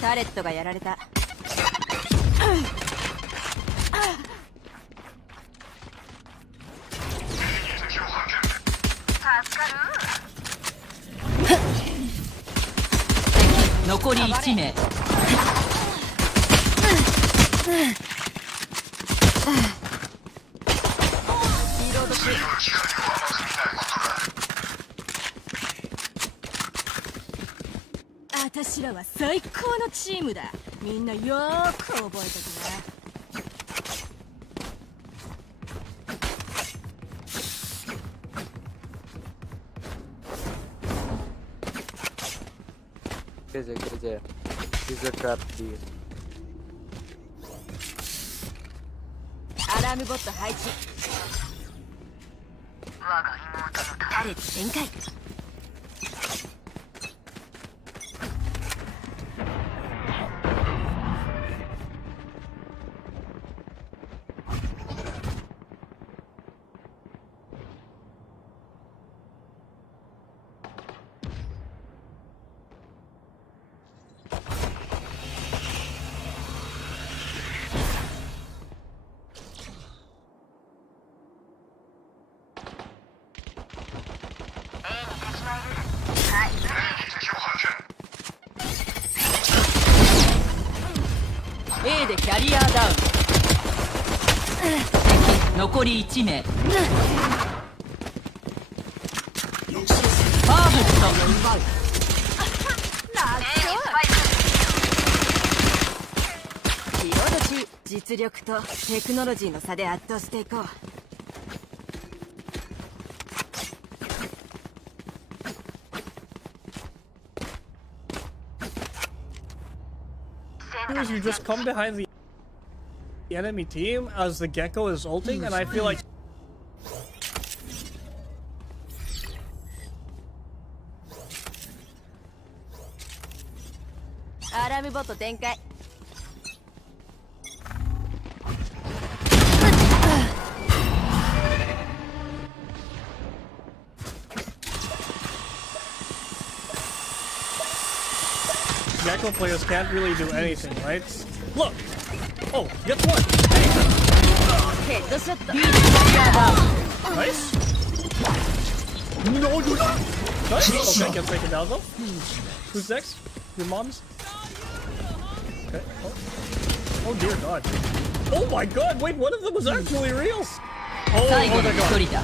タレットがやられた。残り1名。私らは最高のチームだ。みんなよーく覚えておくな。KJ. He's a trap B. アラームボット配置。タレット展開。A でキャリアダウン。残り1名。パーフェクト。彩り、実力とテクノロジーの差で圧倒していこう。You just come behind the enemy team as the GECKO is ulting, and I feel likeアラームボット展開。GECKO players can't really do anything, right? Look! Oh, guess what? ヘッドショット。 B でキャリアダウン。 Nice! No, do not! Nice! Okay, gets taken down though. Who's next? Your mom's? Okay. Oh dear god. Oh my god, wait, one of them was actually real! Oh, 最後 oh の my 1 god. 人だ。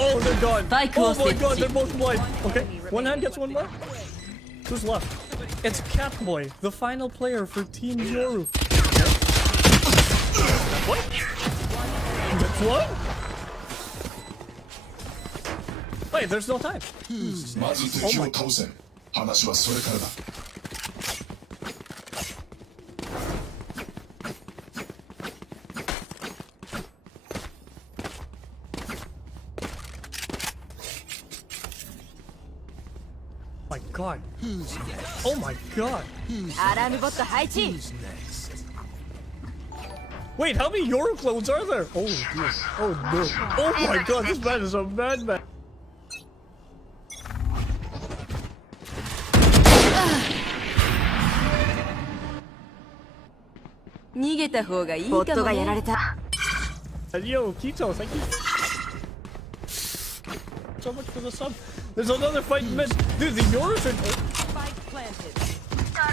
Oh, they're gone. Spike Oh was my hit. god, they're both blind. Okay, one hand gets one more. Who's left? It's Catboy, the final player for Team Yoru. What? That's one? Wait, there's no time. まず敵を倒せ。話はそれからだ。My god. Oh my god. アラームボット配置。 Wait, how many Yoru clones are there? Oh dear. Oh no. Oh my god, this man is a madman. 逃げた方がいいかもね。ボットがやられた。 Yo, Kito, thank you so much for the sub. There's another fight in mid. Dude, the Yours are...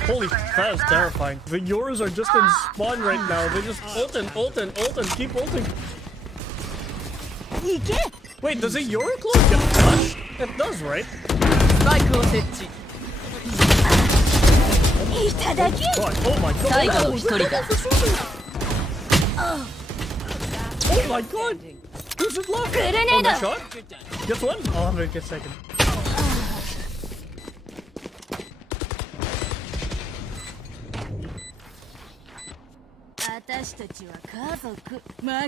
Holy, that is terrifying. The Yours are just in spawn right now. They just ult and keep ulting. Wait, does a Yoru clone get flashed? It does, right? スパイクを設置。いただき。 God, oh my god. 最後の1人だ。 Oh my god. Who's it left? Grenade. Oh, that shot? Guess what? Oh, I'm gonna get second. 私たちは家族。負けるわ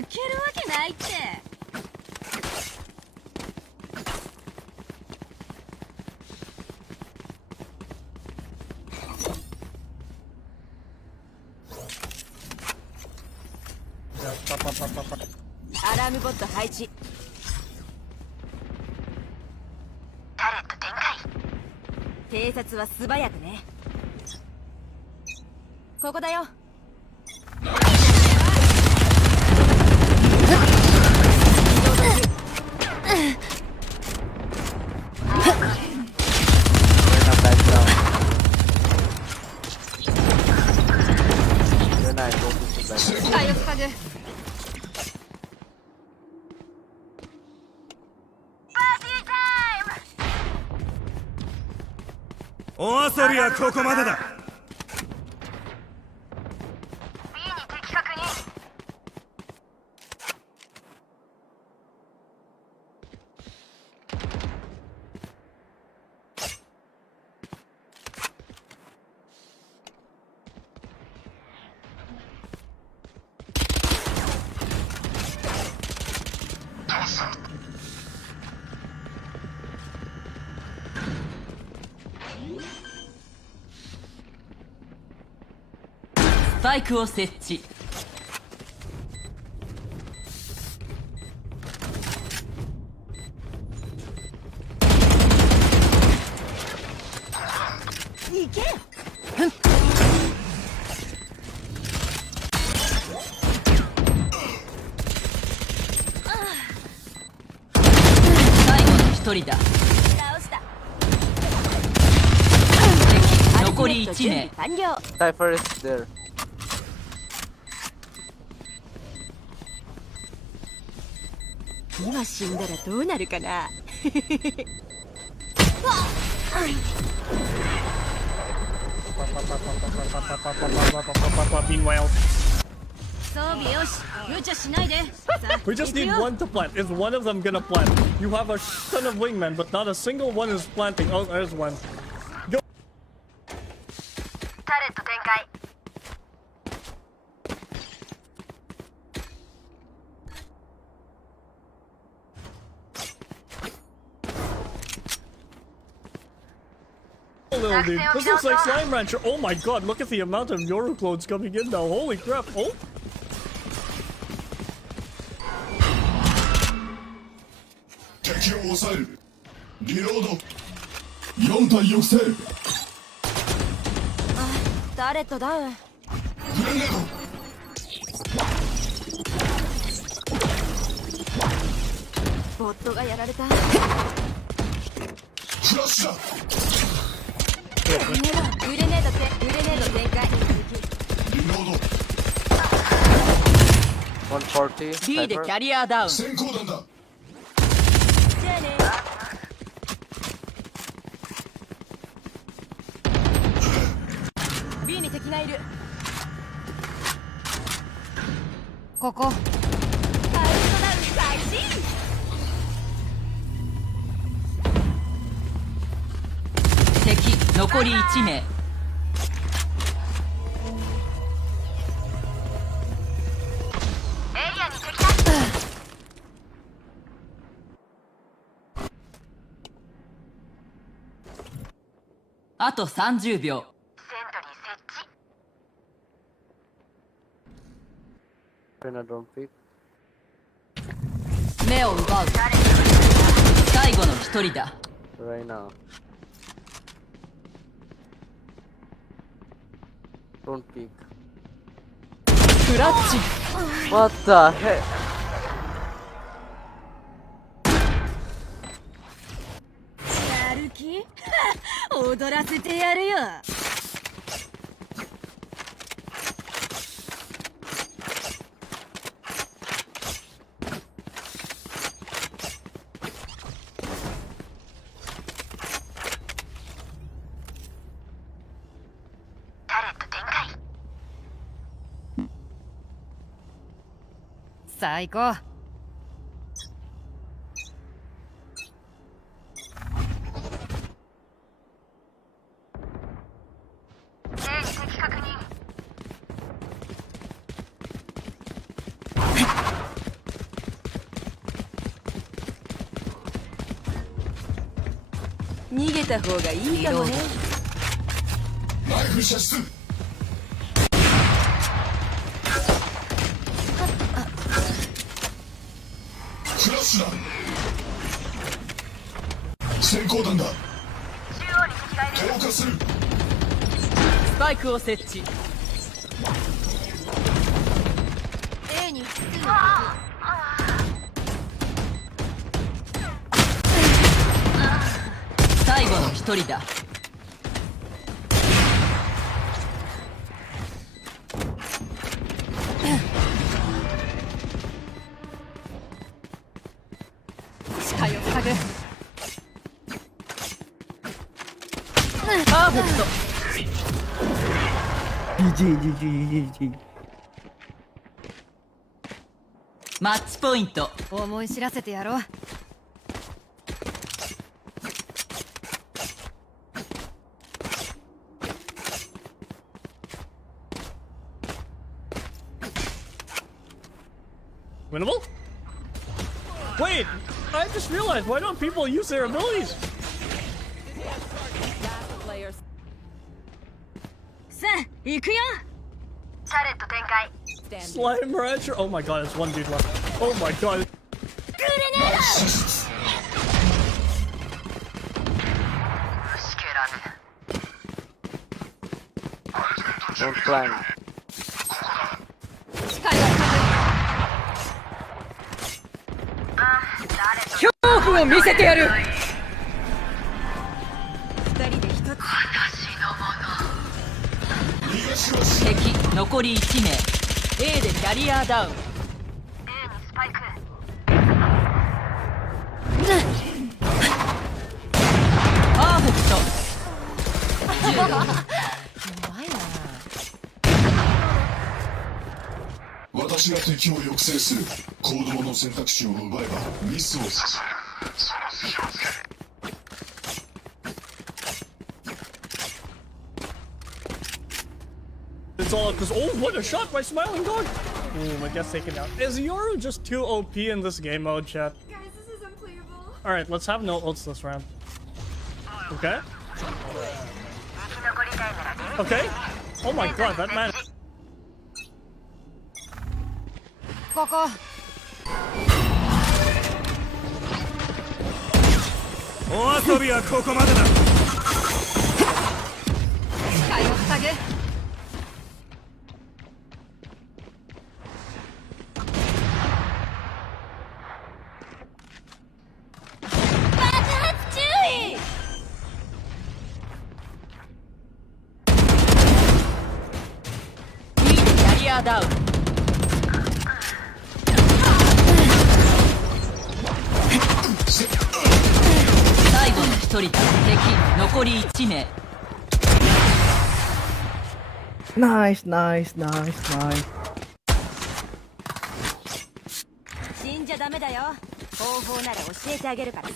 けないって。アラームボット配置。タレット展開。偵察は素早くね。ここだよ。火力家具。お遊びはここまでだ。スパイクを設置。行けよ。最後の一人だ。倒した。敵残り1名。完了。 Cypher is there. 今死んだらどうなるかな。Meanwhile, 装備よし。無茶しないで。さあ we just need one to plant. Is one of them gonna plant? You have a ton of wingmen, but not a single one is planting. Oh, there's one. Go. タレット展開。Little dude. This looks like Slime Rancher. Oh my god, look at the amount of Yoru clones coming in now. Holy crap. Oh. 敵を抑える。リロード。4体抑制。タレットダウン。グレネード。ボットがやられた。フラッシュだ。グレネード展開。リロード。 140. B でキ Cypher. ャリアダウン。先行弾だ。じゃあね。B に敵がいる。ここ。カウントダウン開始。敵残り1名。あと30秒。Reyna, don't peek. 目を奪う。最後の一人だ。 Reyna. Don't peek. クラッチ。 What the heck? やる気？踊らせてやるよ。タレット展開。最高。逃げた方がいいかもね。ライフル射出。しだ。先行弾だ。投下する。スパイクを設置。 A に複数の最後の一人だ。視界を塞ぐ。パーフェクト。 GG マッチポイント。思い知らせてやろう。Winnable? Wait, I just realized, why don't people use their abilities? さあ行くよ。シャレット展開。 Slime Rancher? Oh my god, it's one dude left. Oh my god. グレネード。 Don't climb. 視界を塞恐怖を見せてやる。ぐ。二人で一つ。逃がしはし敵残り1名。A でキャリアダウン。 A にスパイク。パーフェクト。うまいな。私が敵を抑制する。行動の選択肢を奪えばミスをさせる。 It's all because, oh, what a shot by Smiling Dog! Boom, I guess taken out. Is Yoru just too OP in this game mode, chat? Guys, this is unplayable. Alright, let's have no ults this round. Okay? Okay? Oh my god, that man. ここ。お遊びはここまでだ。視界を塞ぐ。爆発注意。 B でキャリアダウン。最後の一人だ。敵残り1名。 Nice 死んじゃダメだよ。方法なら教えてあげるからさ。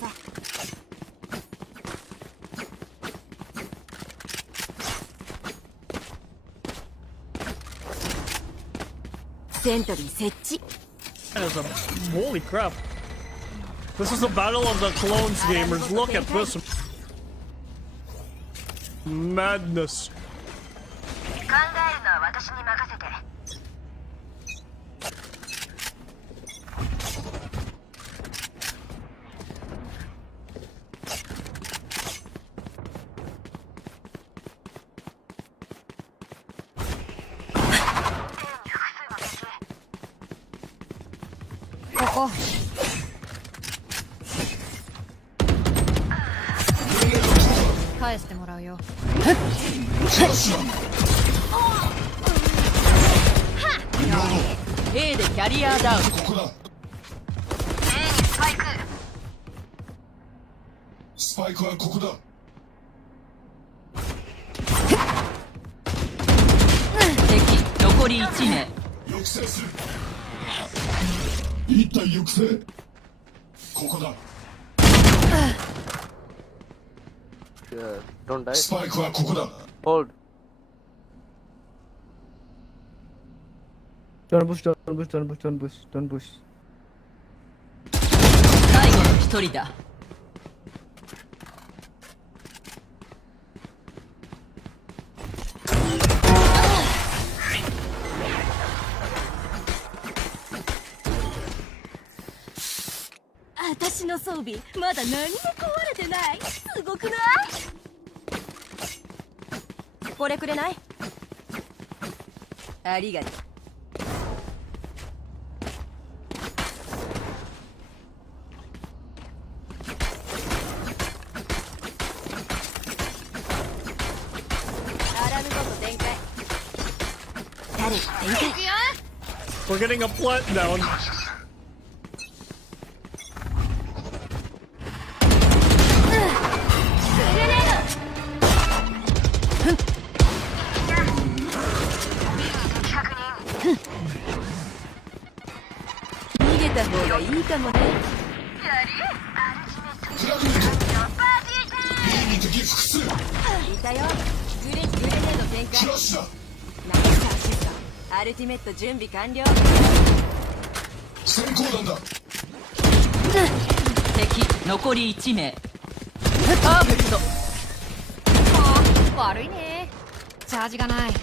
セントリー設置。 That is a, holy crap. This is the battle of the clones gamers. Look at this. Madness. 考えるのは私に任せて。 ここ。返してもらうよ。 A でキャリアダウン。ここだ。 A にスパイク。スパイクはここだ。敵残り1名。抑制する。一体抑制。ここだ。 Don't die. スパイクはここだ。 Hold. Don't push. 最後の一人だ。私の装備まだ何も壊れてない。すごくない？これくれない？ありがとう。アラームごと展開。誰展開。 We're getting a plant down. 逃げた方がいいかもね。B に敵複数。いたよ。グレネード展開。フラッシュだ。ナイスアシスト。アルティメット準備完了。先行弾だ。敵残り1名。パーフェクト。悪いね。チャージがない。み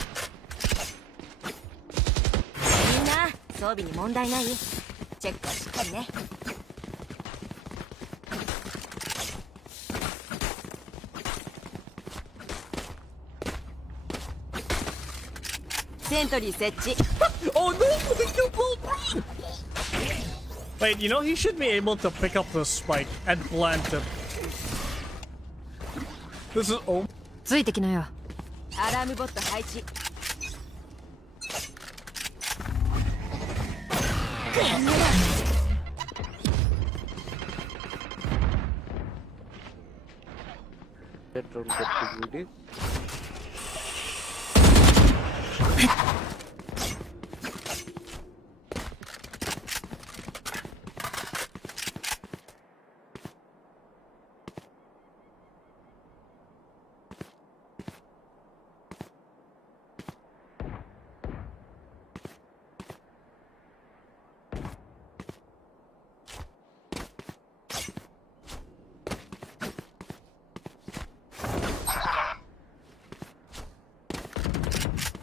んな装備に問題ない？チェックはしっかりね。セントリー設置。 Oh no! Wait, you know he should be able to pick up the spike and plant it. This is oh. ついてきなよ。アラームボット配置。Bedroom get to greedy.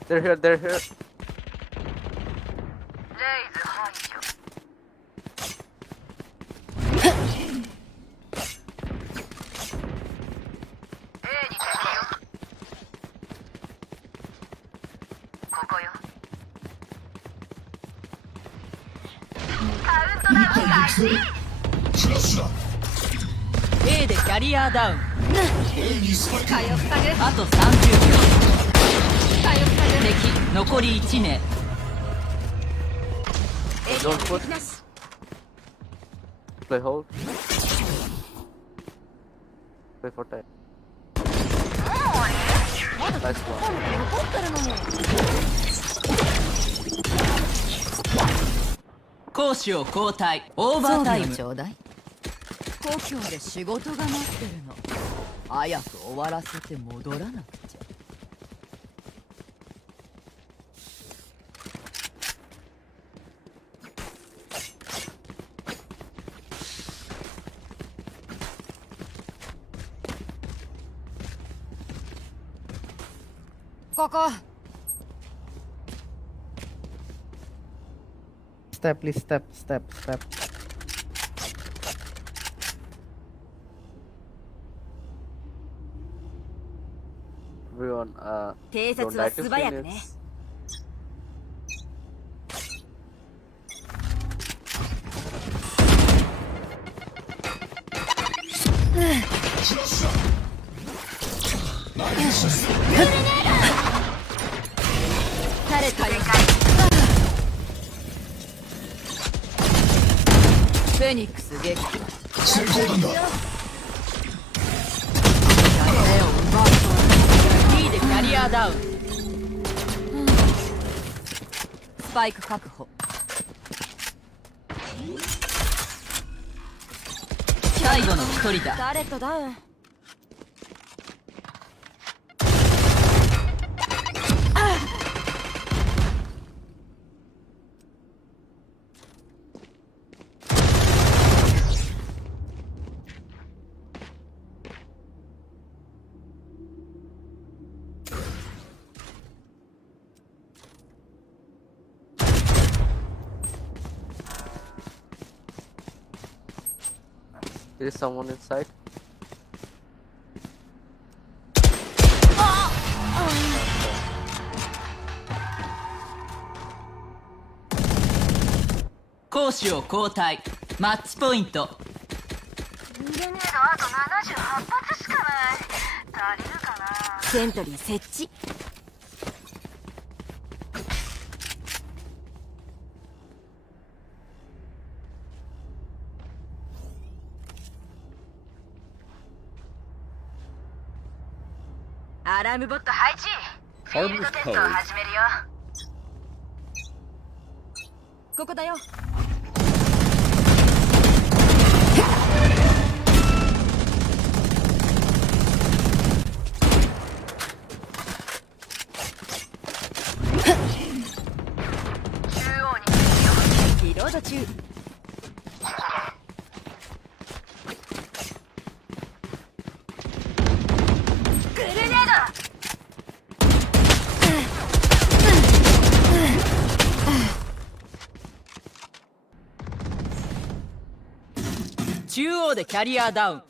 They're here, they're here. A でキャリアダウン。 A にスパイク。あと30秒。敵残り1名。 Don't put. Play hold. Play for time. Nice one. 攻守を交代。オーバータイム。ちょうだい。故郷で仕事が待ってるの。早く終わらせて戻らなくちゃ。ここ。 Step, please step, step, step. Everyone, 偵 don't 察は die 素 to 早くね。 Phoenix. Nice. 誰かよ。フェニックス撃破。先行弾だ。目を奪う。B でキャリアダウン。スパイク確保。最後の1人だ。誰とダウン。There is someone inside.攻守を交代。マッチポイント。グレネードあと78発しかない。足りるかな。セントリー設置。アラームボット配置。フィールドテストを始めるよ。ここだよ。リロード中。グレネード。中央でキャリアダウン。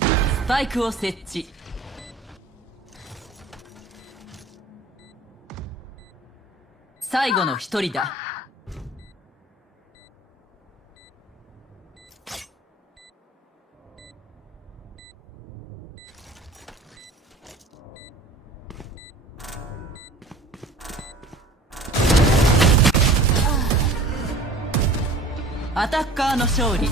スパイクを設置。最後の一人だ。アタッカーの勝利。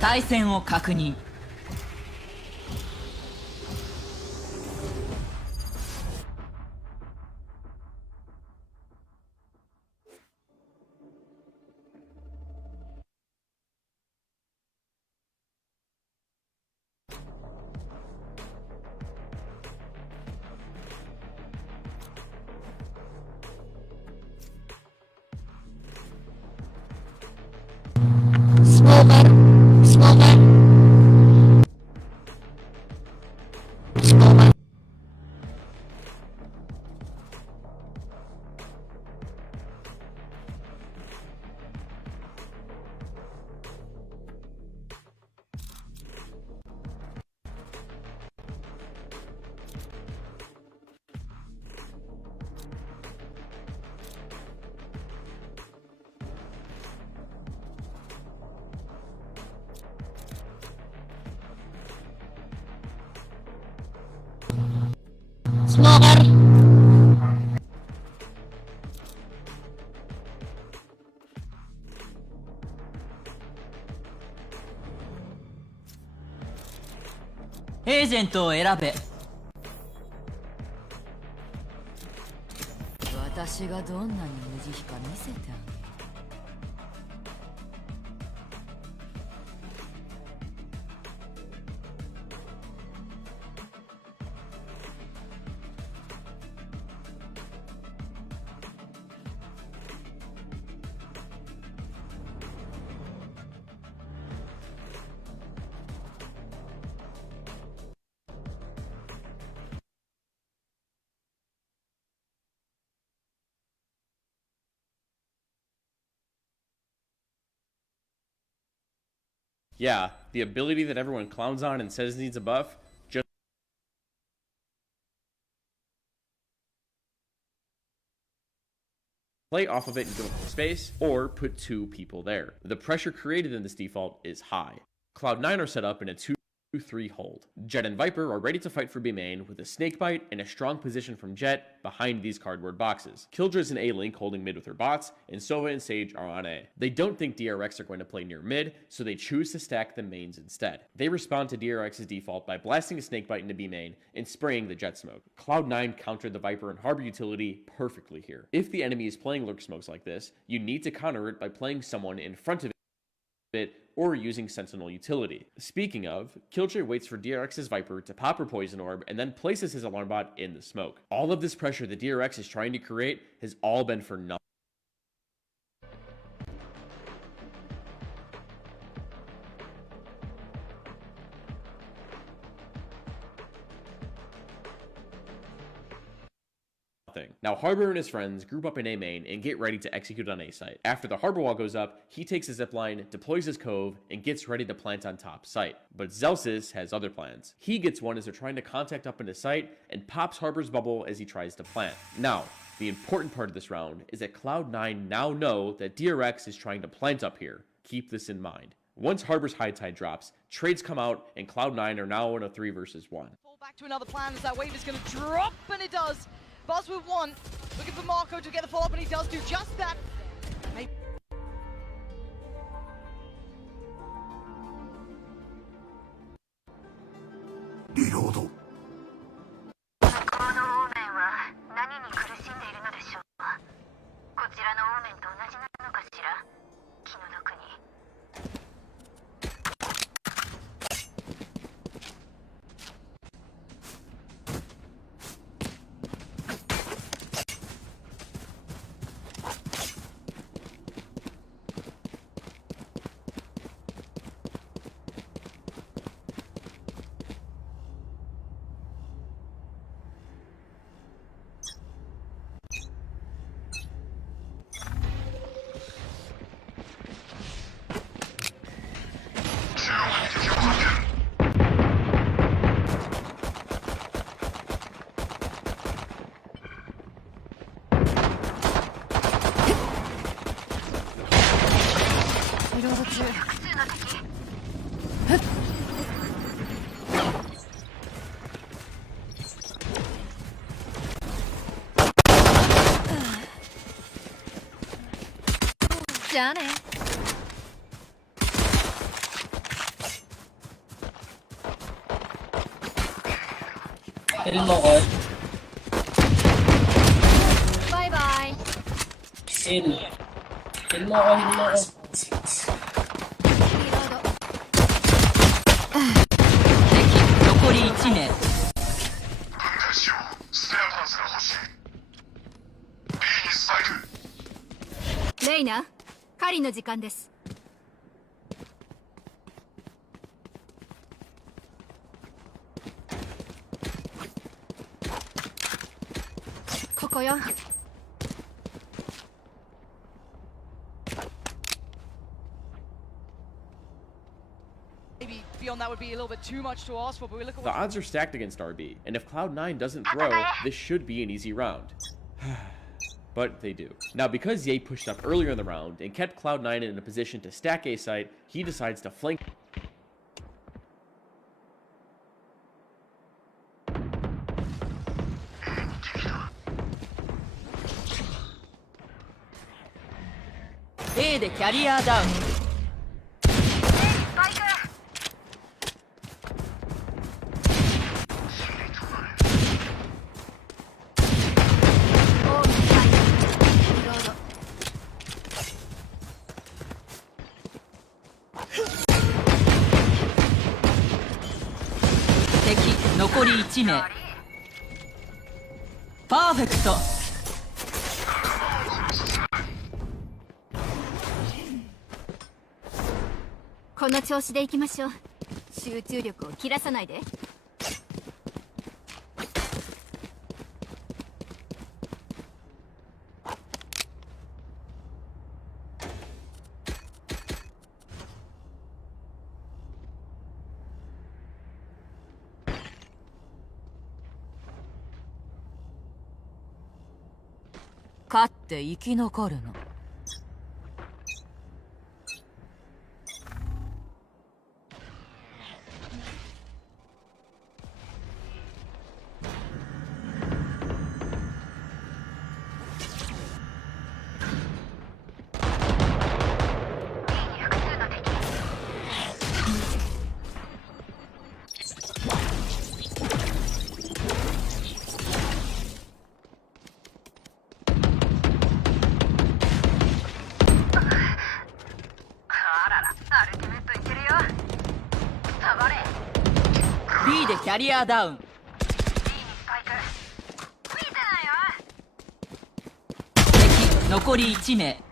対戦を確認。エージェントを選べ。私がどんなに無慈悲か見せてあげる。Yeah, the ability that everyone clowns on and says needs a buff, just play off of it and go into space, or put 2 people there. The pressure created in this default is high. Cloud9 are set up in a 2-3 hold. Jett and Viper are ready to fight for B main with a snakebite and a strong position from Jett behind these cardboard boxes. Kildra's in A-Link holding mid with her bots, and Sova and Sage are on A. They don't think DRX are going to play near mid, so they choose to stack the mains instead. They respond to DRX's default by blasting a snakebite into B main and spraying the Jett smoke. Cloud9 countered the Viper and Harbor utility perfectly here. If the enemy is playing lurk smokes like this, you need to counter it by playing someone in front of it or using Sentinel utility. Speaking of, Killjoy waits for DRX's Viper to pop her Poison Orb and then places his alarm bot in the smoke. All of this pressure that DRX is trying to create has all been for nothing. Now Harbor and his friends group up in A main and get ready to execute on A site. After the Harbor wall goes up, he takes a zipline, deploys his cove, and gets ready to plant on top site. But Zelsis has other plans. He gets one as they're trying to contact up into site and pops Harbor's bubble as he tries to plant. Now, the important part of this round is that Cloud9 now know that DRX is trying to plant up here. Keep this in mind. Once Harbor's high tide drops, trades come out and Cloud9 are now in a 3 versus 1. Fall back to another plan as that wave is going to drop, and it does. Buzz with 1, looking for Marco to get the follow-up, and he does do just that. Maybe Reload. このオーメンは何に苦しんでいるのでしょう。こちらのオーメンと同じなのかしら。気の毒に。バイバイ。リロード。敵残り1名。レイナ、狩りの時間です。ここよ。Maybe beyond that would be a little bit too much to ask for, but we look at The what odds are stacked against RB, and if Cloud9 doesn't throw, this should be an easy round. But they do. Now, because Ye pushed up earlier in the round and kept Cloud9 in a position to stack A site, he decides to flank. A でキャリアダウン。敵残り1名。パーフェクト。この調子でいきましょう。集中力を切らさないで。勝って生き残るの。B でキャリアダウン。敵残り1名。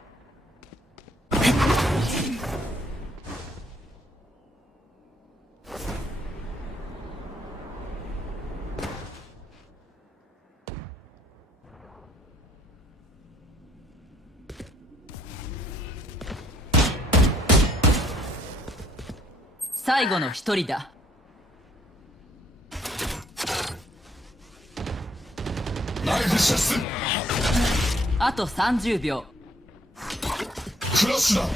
最後の一人だ。ナイフ射出。あと30秒。フラッシュだ。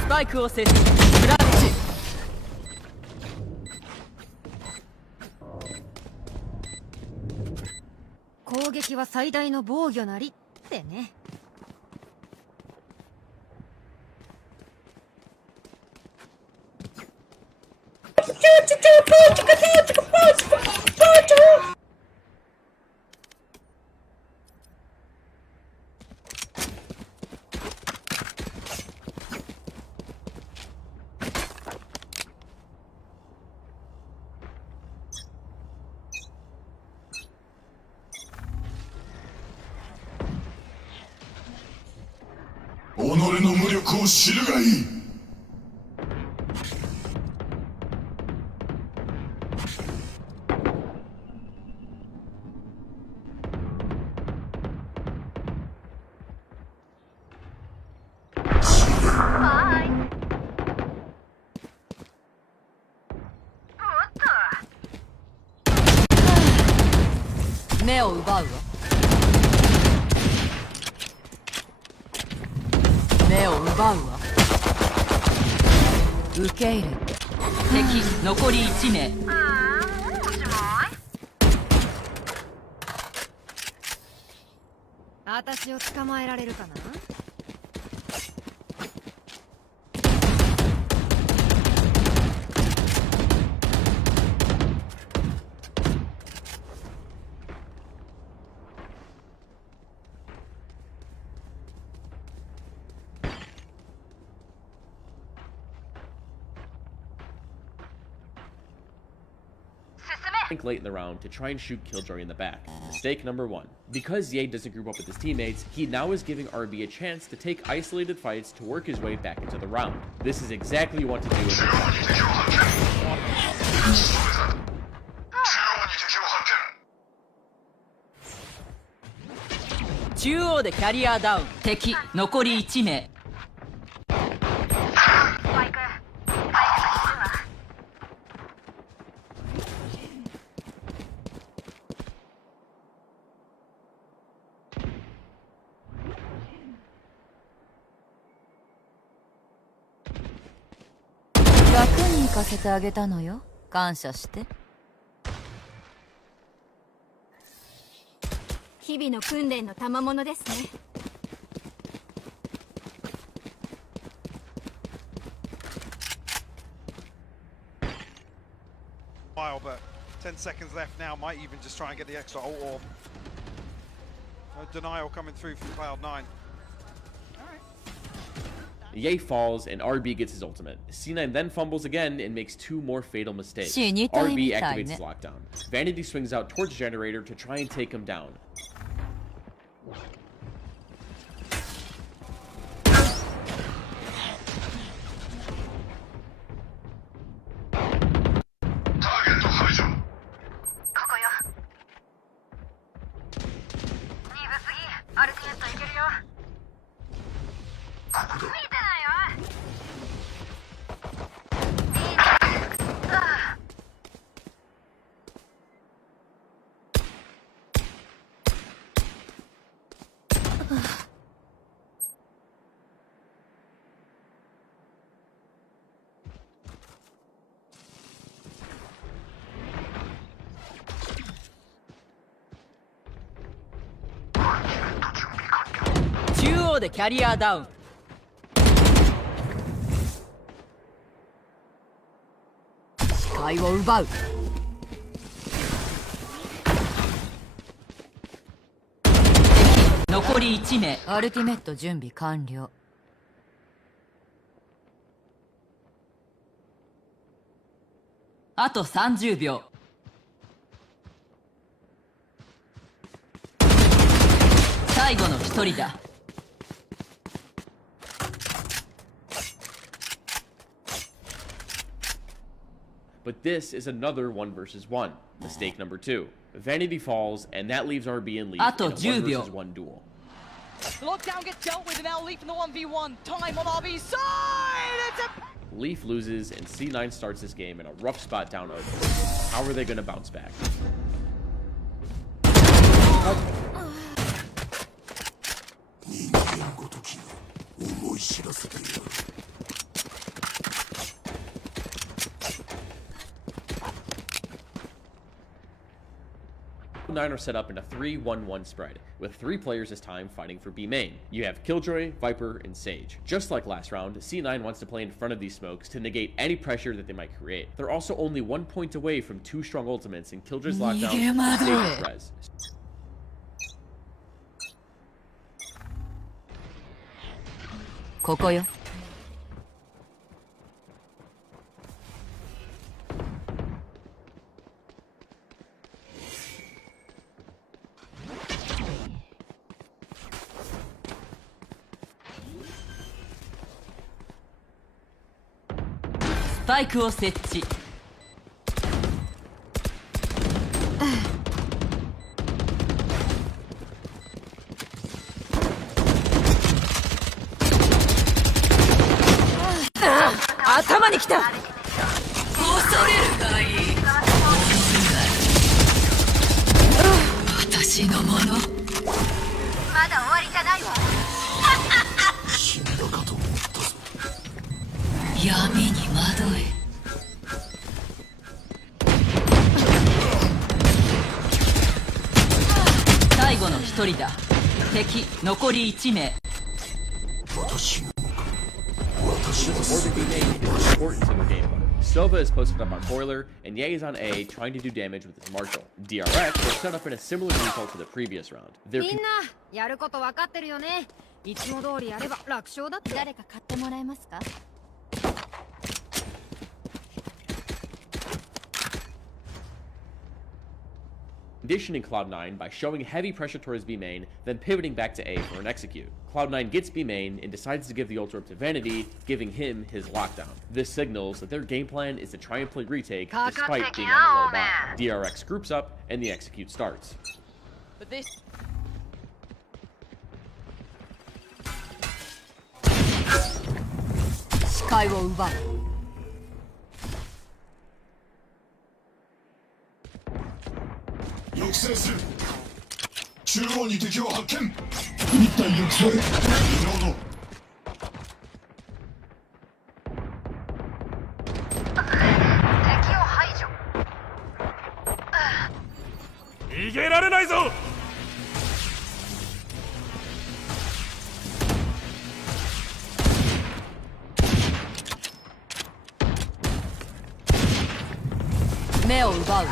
スパイクを設置。クラッチ。攻撃は最大の防御なりってね。己の無力を知るがいい。目を奪うわ。目を奪うわ。受け入れ。敵残り1名。私を捕まえられるかな。late in the round to try and shoot Killjoy in the back. Mistake number 1. Because Ye doesn't group up with his teammates, he now is giving RB a chance to take isolated fights to work his way back into the round. This is exactly what to do with it. 中央でキャリアダウン。敵残り1名。バイク回復するわ。楽に行かせてあげたのよ。感謝して。日々の訓練の賜物ですね。But 10 seconds left now, might even just try and get the extra ult or denial coming through from Cloud9. Ye falls and RB gets his ultimate. C9 then fumbles again and makes 2 more fatal mistakes. 死にたい RB みたい activates ね。 his lockdown. Vanity swings out towards Generator to try and take him down.中央でキャリアダウン。視界を奪う。敵残り1名。アルティメット準備完了。あと30秒。最後の1人だ。But this is another 1 versus 1. Mistake number 2. Vanity falls, and that leaves RB and Leaf in a 1 versus 1 duel. The lockdown gets dealt with, and now Leaf in the 1v1. Time on RB's side! It's a... Leaf loses, and C9 starts this game in a rough spot down 0. How are they going to bounce back? Nine are set up in a 3-1-1 spread, with 3 players this time fighting for B main. You have Killjoy, Viper, and Sage. Just like last round, C9 wants to play in front of these smokes to negate any pressure that they might create. They're also only 1 point away from 2 strong ultimates in Killjoy's lockdown and Sage's res. ここよ。スパイクを設置。頭に来た。恐れるがいい。私のもの。まだ終わりじゃないわ。死んだかと思ったぞ。闇に惑え。最後の一人だ。敵残り1名。私の This B main is important to their gameplay. Sova is posted up on Boiler, and Ye is on A trying to do damage with his Marshall. DRX was set up in a similar default to the previous round. みんなやること分かってるよね。いつも通りやれば楽勝だって。誰か買ってもらえますか？ conditioning Cloud9 by showing heavy pressure towards B main, then pivoting back to A for an execute. Cloud9 gets B main and decides to give the ult to Vanity, giving him his lockdown. This signals that their game plan is to try and play retake despite being on a low buy. DRX groups up and the execute starts. But this... Skyを奪う。抑制する。中央に敵を発見。一体抑制。リロード。敵を排除。逃げられないぞ。目を奪う。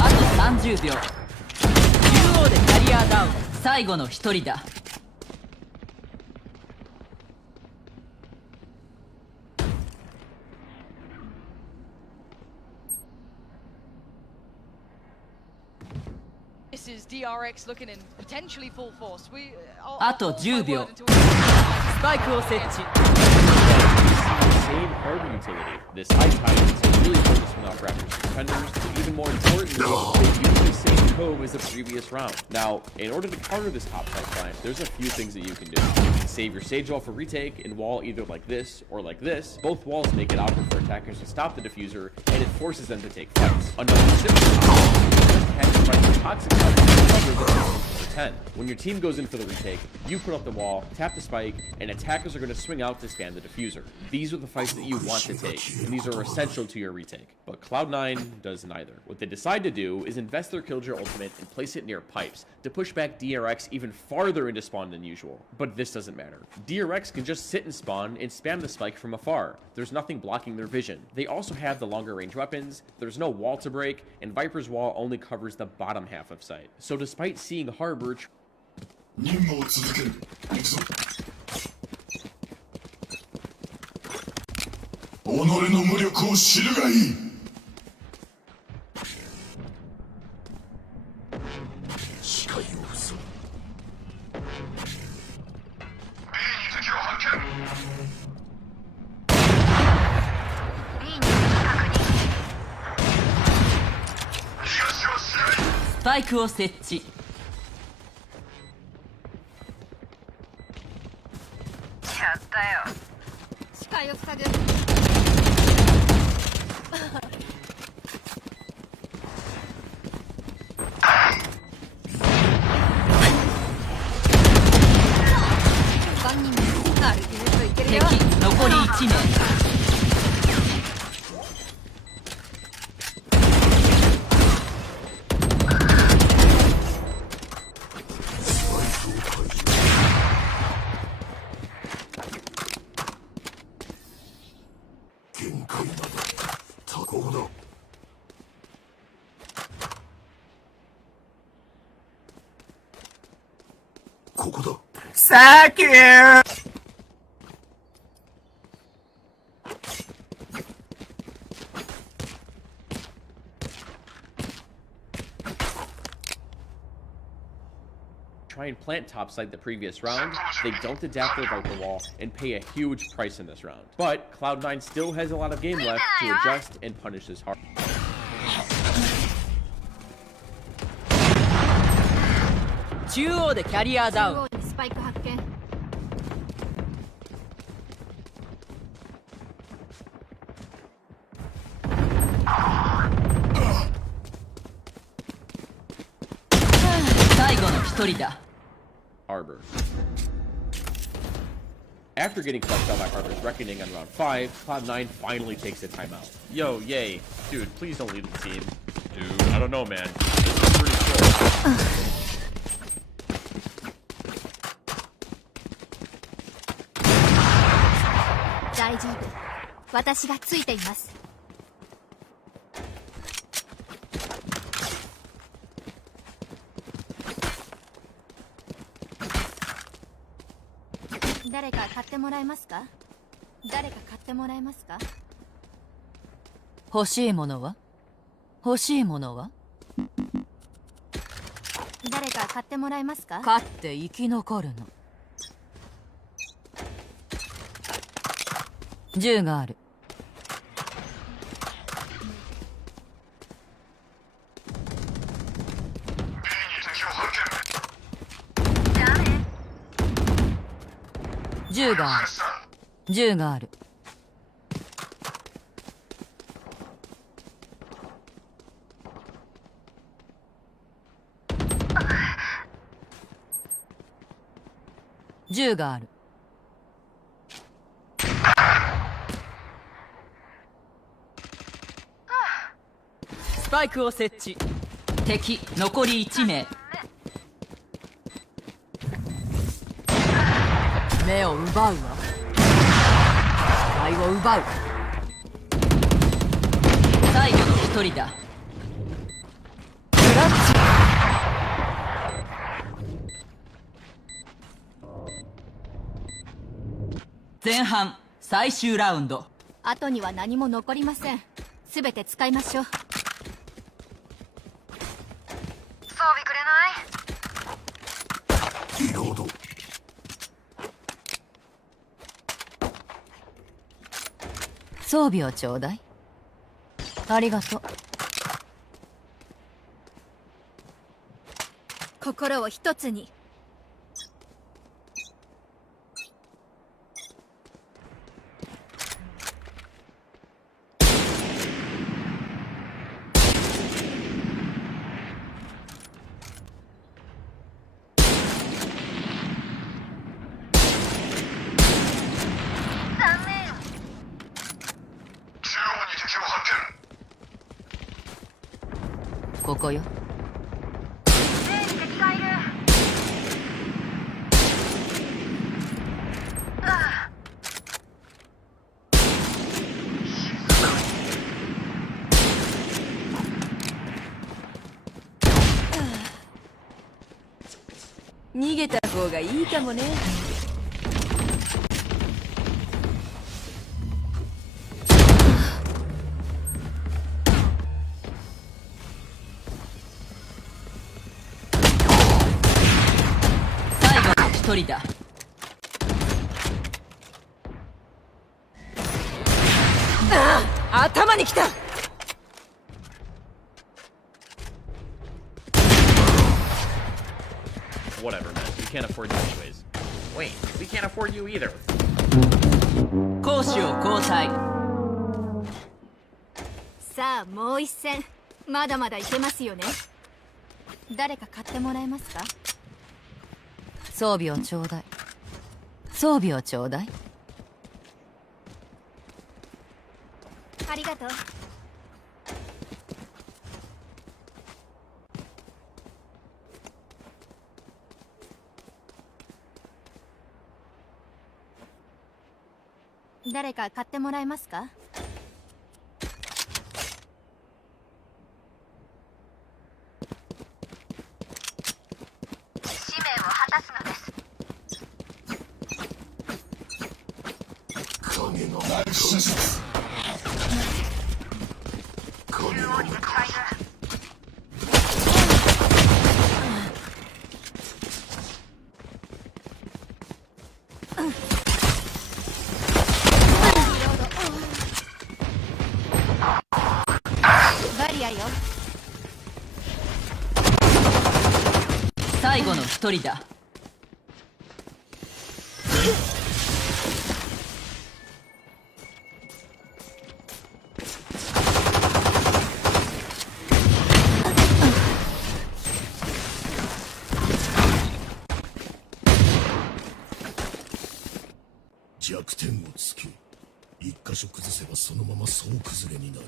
あと30秒。中央でキャリアダウン。最後の一人だ。This is DRX looking in potentially full force.あと10秒。スパイクを設置。Insane harbor utility. This high tide is really focusing off Raptors defenders, but even more importantly, they use the same cove as the previous round. Now, in order to counter this topside flank, there's a few things that you can do. Save your sage wall for retake and wall either like this or like this. Both walls make it awkward for attackers to stop the diffuser, and it forces them to take fights. Another simple toxic cover the 10. When your team goes in for the retake, you put up the wall, tap the spike, and attackers are going to swing out to spam the diffuser. These are the fights that you want to take, and these are essential to your retake. But Cloud9 does neither. What they decide to do is invest their Killjoy ultimate and place it near pipes to push back DRX even farther into spawn than usual. But this doesn't matter. DRX can just sit in spawn and spam the spike from afar. There's nothing blocking their vision. They also have the longer range weapons, there's no wall to break, and Viper's wall only covers the bottom half of sight. So despite seeing Harbor 任務を続ける。行くぞ。己の無力を知るがいい。視界を塞ぐ。B に敵を発見。B に敵確認。東は試合。スパイクを設置。やったよ。視界を塞ぐ。敵残り1名。限界だ。多幸だ。ここだ。Thank you. Try and plant topside the previous round, they don't adapt their Viper wall and pay a huge price in this round. But Cloud9 still has a lot of game left to adjust and punish this hard. 中央でキャリアダウン。中央にスパイク発見。最後の一人だ。Harbor. After getting clutched out by Harbor's Reckoning on round 5, Cloud9 finally takes a timeout. Yo, yay. Dude, please don't lead the team. Dude, I don't know, man. This is pretty cool. 大丈夫。私がついています。誰か買ってもらえますか？誰か買ってもらえますか？欲しいものは？欲しいものは？誰か買ってもらえますか？勝って生き残るの。銃がある。銃がある。銃がある。銃がある。スパイクを設置。敵残り1名。目を奪うわ。視界を奪う。最後の1人だ。クラッチ。前半最終ラウンド。後には何も残りません。すべて使いましょう。装備くれない？リロード。装備をちょうだい。ありがとう。心を一つに。ここよ。逃げた方がいいかもね。最後の1人だ。頭に来た。Whatever, man. We can't afford you anyways. Wait, we can't afford you either. 攻守を交代。さあもう一戦。まだまだいけますよね。誰か買ってもらえますか？装備をちょうだい。装備をちょうだい。ありがとう。誰か買ってもらえますか？使命を果たすのです。影の落射します。中央に敵がいる。バリアよ。最後の1人だ。弱点をつけ、一箇所崩せばそのまま総崩れになる。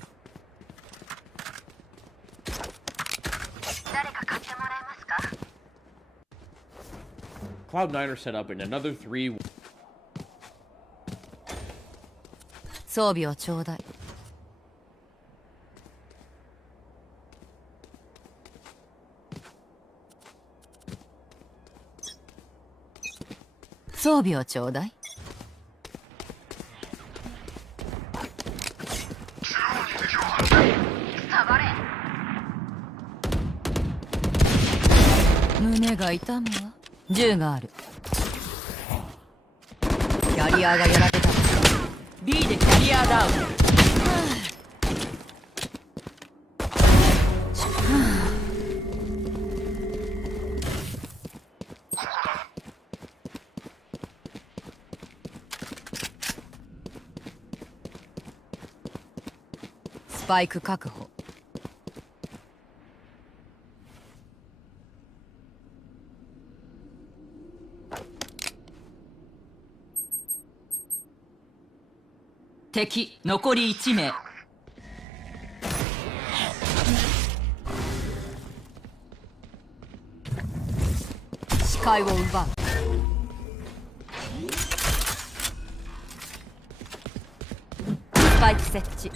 誰か買ってもらえますか？ Cloud9 are set up in another 3. 装備をちょうだい。装備をちょうだい。胸が痛むわ。銃がある。キャリアがやられた。 B でキャリアダウン。スパイク確保。敵残り1名。視界を奪う。スパイク設置。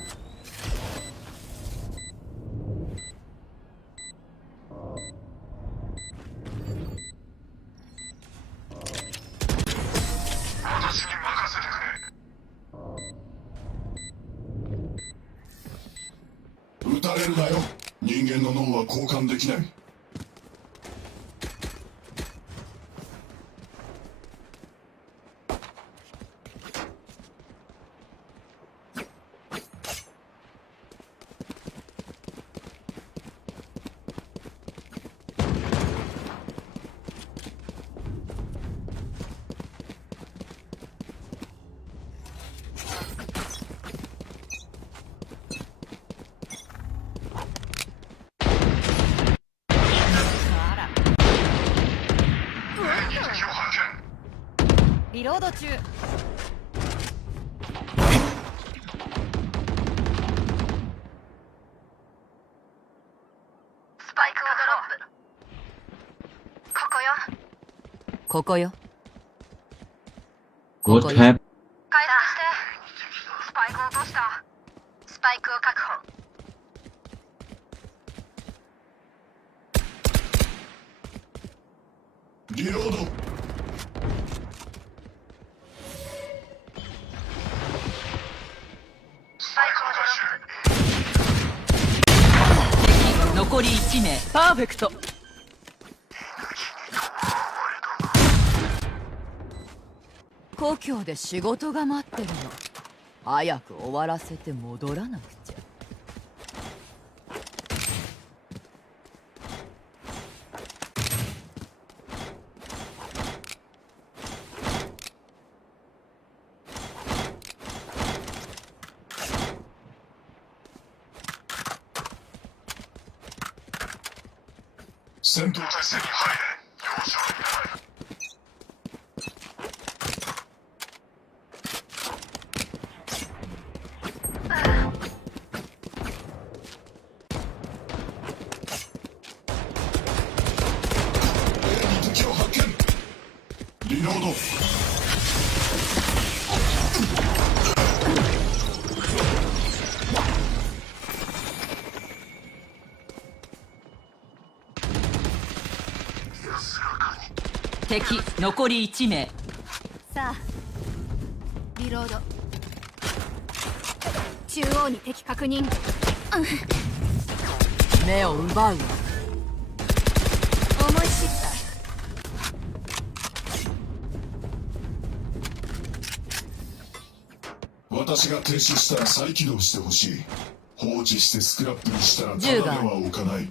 撃たれるなよ。人間の脳は交換できない。リロード中。スパイクをドロップ。ここよ。ここよ。 Good tap。回復して。スパイクを落とした。スパイクを確保。リロード。スパイクをドロップ。残り1名。パーフェクト。故郷で仕事が待ってるの。早く終わらせて戻らなくちゃ。戦闘態勢に入れ。容赦はいらない。敵を発見。リロード。敵残り1名。さあ、リロード。中央に敵確認。目を奪うわ。思い知った。私が停止したら再起動してほしい。放置してスクラップにしたらただでは置かない。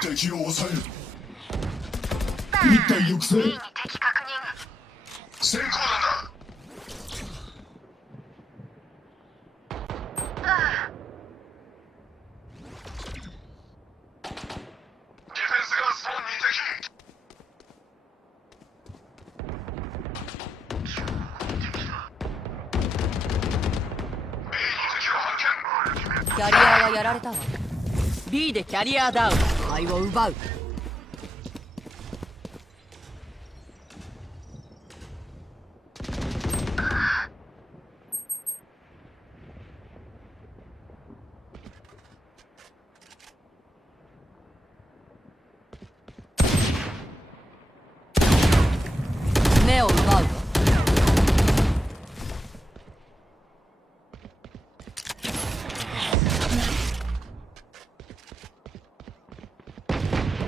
敵を抑える。一体抑制。敵確認。成功だ。キャリアがやられたわ。 B でキャリアダウン。愛を奪う。目を奪うわ。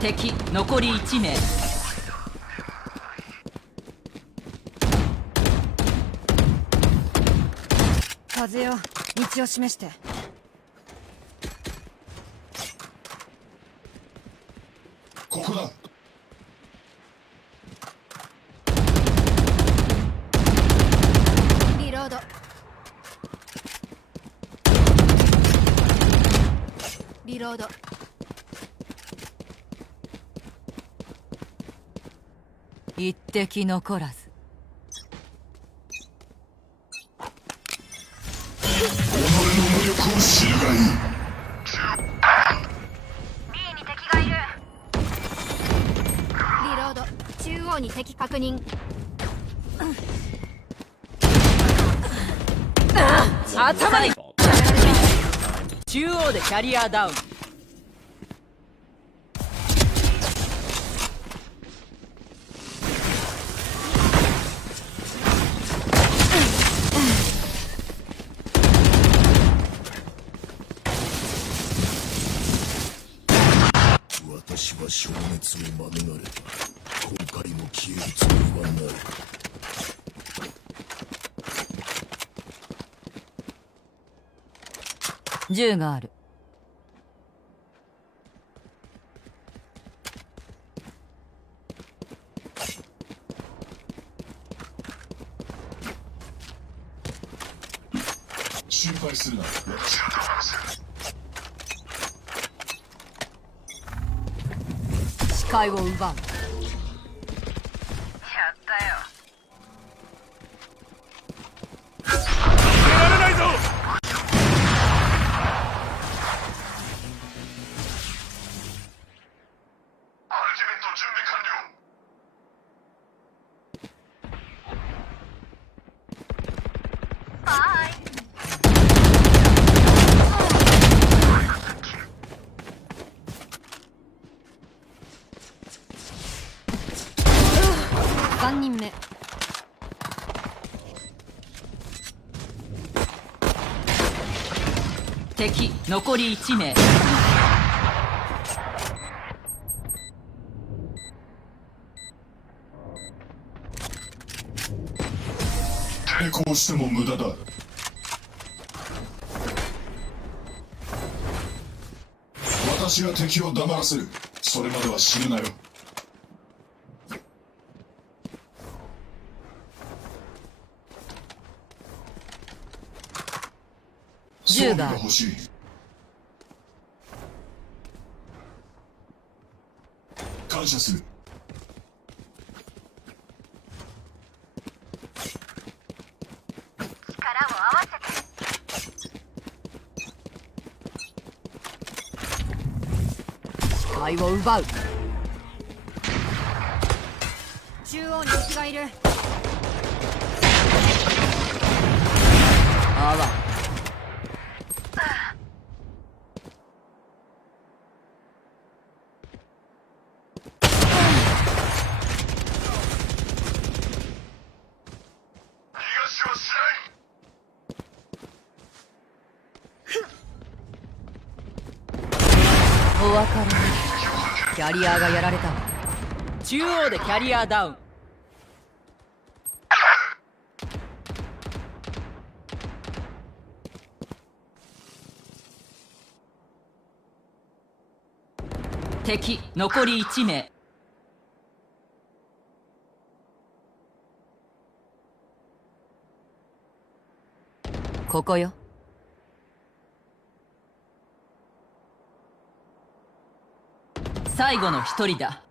敵残り1名。風よ、道を示して。ここだ。リロード。リロード。一滴残らず。己の無力を知るがいい。 B に敵がいる。リロード。中央に敵確認。頭に中央でキャリアダウン。私は消滅を免れた。今回も消えるつもりはない。銃がある。心配するな。私が黙らせる。視界を奪う。やったよ。逃げられないぞ。アルティメット準備完了。3人目。敵残り1名。抵抗しても無駄だ。私が敵を黙らせる。それまでは死ぬなよ。装備が欲しい。感謝する。力を合わせて。視界を奪う。中央に敵がいる。あわ。お別れ。キャリアがやられたわ。中央でキャリアダウン。敵残り1名。ここよ。最後の1人だ。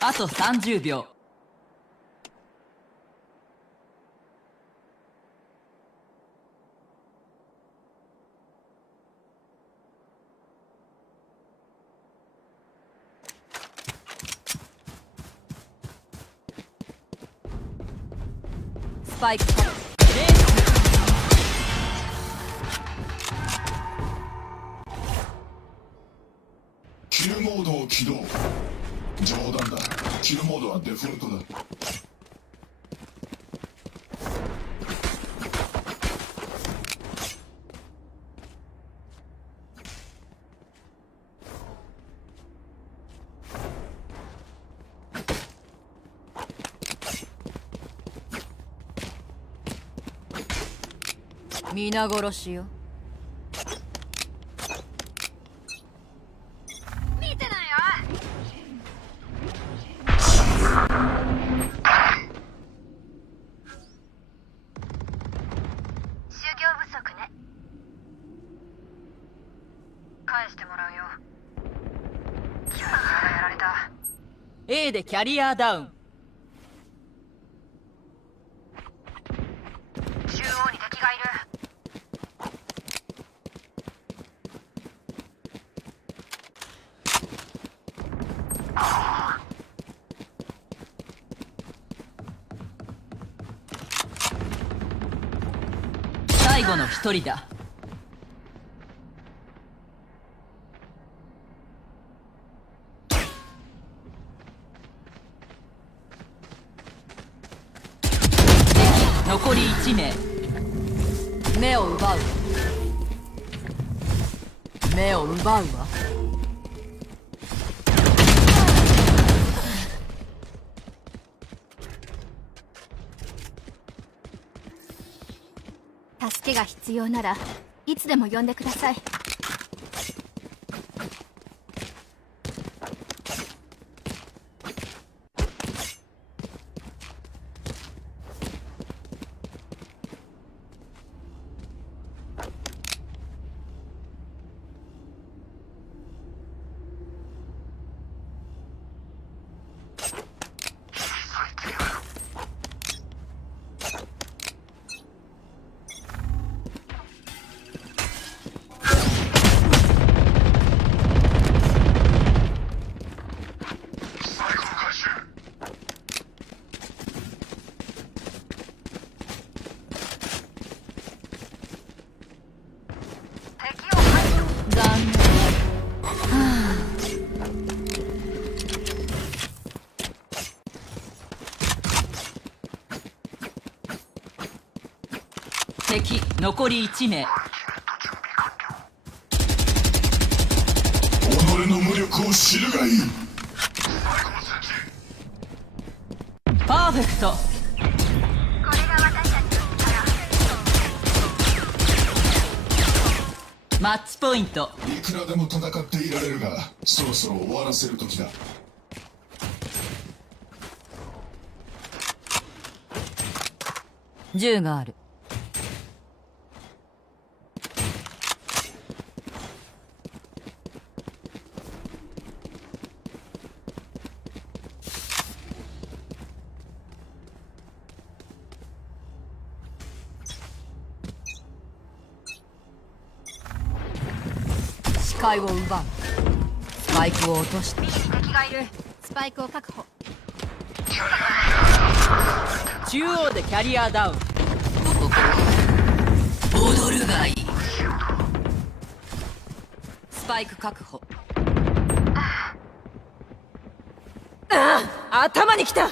あと30秒。パイクキルモードを起動。冗談だ。キルモードはデフォルトだ。皆殺しよ。見てないよ。修行不足ね。返してもらうよ。キャラやられた。 A でキャリアダウン。中央に敵がいる。最後の一人だ。残り1名。目を奪う。目を奪うわ。助けが必要ならいつでも呼んでください。敵残り1名。己の無力を知るがいい。パーフェクト。これが私たちの力。マッチポイント。いくらでも戦っていられるが、そろそろ終わらせる時だ。銃がある。視界を奪う。スパイクを落として。敵がいる。スパイクを確保。中央でキャリアダウン。踊るがいい。スパイク確保。頭に来た。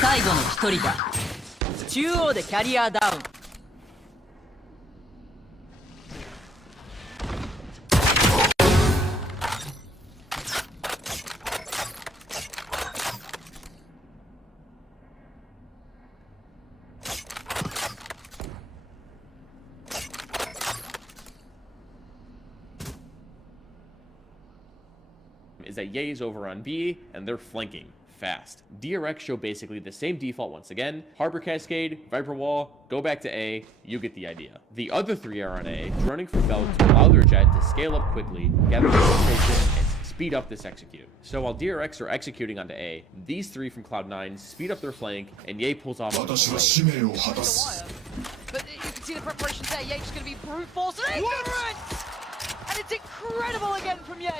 最後の一人だ。中央でキャリアダウン。Is that Ye's over on B, and they're flanking fast. DRX show basically the same default once again. Harbor Cascade, Viper Wall, go back to A, you get the idea. The other three are on A, running for VALO to allow their jet to scale up quickly, gather information, and speed up this execute. So while DRX are executing onto A, these three from Cloud9 speed up their flank, and Ye pulls off on the flank. But you can see the preparations there. Ye's just going to be brute force and ignorance! And it's incredible again from Ye.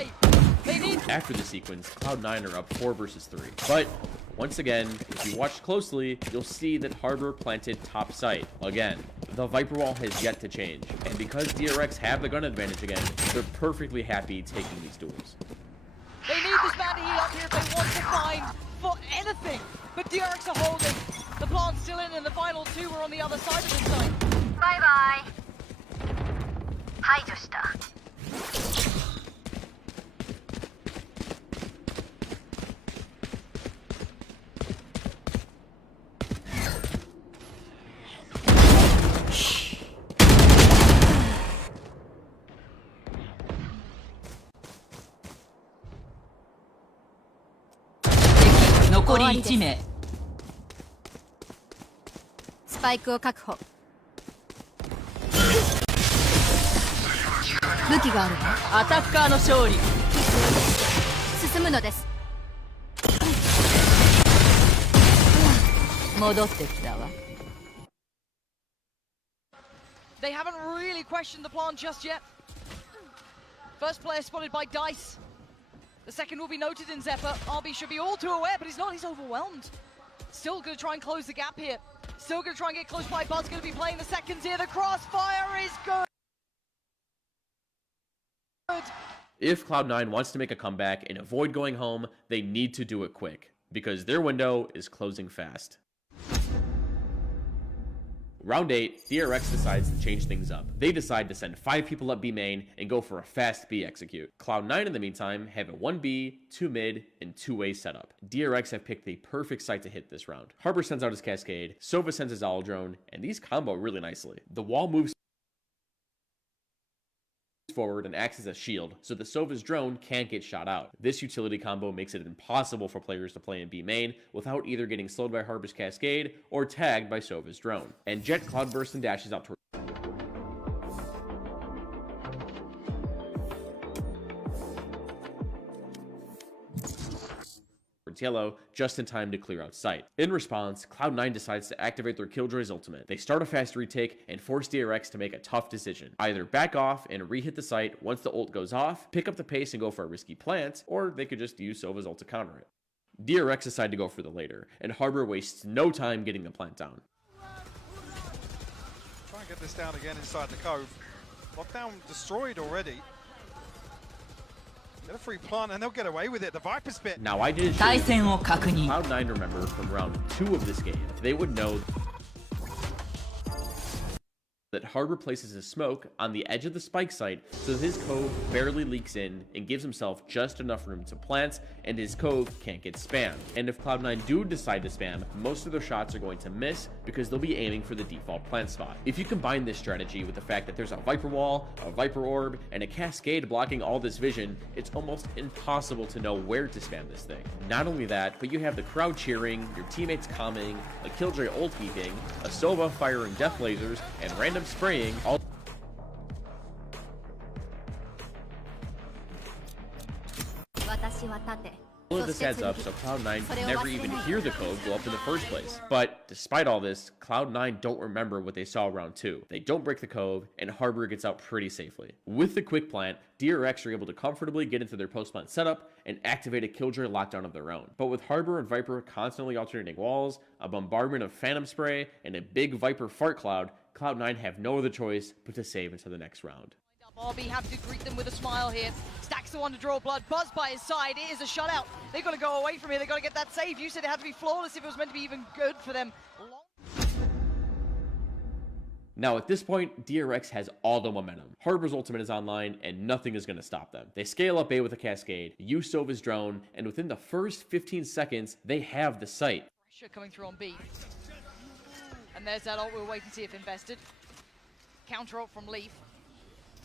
They need... After the sequence, Cloud9 are up 4 versus 3. But once again, if you watch closely, you'll see that Harbor planted top site again. The Viper wall has yet to change, and because DRX have the gun advantage again, they're perfectly happy taking these duels. They need this man to heal up here if they want to find for anything. But DRX are holding. The plant's still in, and the final two are on the other side of the site. Bye bye. 排除した。残り1名。スパイクを確保。武器があるわ。アタッカーの勝利。進むのです。戻ってきたわ。They haven't really questioned the plan just yet. First player spotted by Dice. The second will be noted in Zephyr. RB should be all too aware, but he's not. He's overwhelmed. Still going to try and close the gap here. Still going to try and get close by. Bud's going to be playing the seconds here. The crossfire is good. If Cloud9 wants to make a comeback and avoid going home, they need to do it quick, because their window is closing fast. Round 8, DRX decides to change things up. They decide to send 5 people up B main and go for a fast B execute. Cloud9 in the meantime have a 1B, 2 mid, and 2A setup. DRX have picked the perfect site to hit this round. Harbor sends out his Cascade, Sova sends his Owl Drone, and these combo really nicely. The wall moves forward and acts as a shield, so the Sova's drone can't get shot out. This utility combo makes it impossible for players to play in B main without either getting slowed by Harbor's Cascade or tagged by Sova's drone. And Jet cloudbursts and dashes out towards yellow just in time to clear out sight. In response, Cloud9 decides to activate their Killjoy's ultimate. They start a fast retake and force DRX to make a tough decision. Either back off and re-hit the site once the ult goes off, pick up the pace and go for a risky plant, or they could just use Sova's ult to counter it. DRX decide to go for the later, and Harbor wastes no time getting the plant down. Try and get this down again inside the cove. Lockdown destroyed already. Get a free plant and they'll get away with it. The Viper spit. Now I did show you Cloud9 remember from round 2 of this game. They would know that Harbor places his smoke on the edge of the spike site so that his cove barely leaks in and gives himself just enough room to plant, and his cove can't get spammed. And if Cloud9 do decide to spam, most of their shots are going to miss because they'll be aiming for the default plant spot. If you combine this strategy with the fact that there's a Viper wall, a Viper orb, and a Cascade blocking all this vision, it's almost impossible to know where to spam this thing. Not only that, but you have the crowd cheering, your teammates calming, a Killjoy ult beeping, a Sova firing death lasers, and random spraying, all of this adds up so Cloud9 never even hear the code go up in the first place. But despite all this, Cloud9 don't remember what they saw round 2. They don't break the cove, and Harbor gets out pretty safely. With the quick plant, DRX are able to comfortably get into their post-plant setup and activate a Killjoy lockdown of their own. But with Harbor and Viper constantly alternating walls, a bombardment of Phantom Spray, and a big Viper fart cloud, Cloud9 have no other choice but to save into the next round. RB have to greet them with a smile here. Stacks the one to draw blood. Buzz by his side. It is a shutout. They've got to go away from here. They've got to get that save. You said it had to be flawless if it was meant to be even good for them. Now at this point, DRX has all the momentum. Harbor's ultimate is online, and nothing is going to stop them. They scale up A with a Cascade, use Sova's drone, and within the first 15 seconds, they have the site. Pressure coming through on B. And there's that ult. We'll wait and see if invested. Counter ult from Leaf.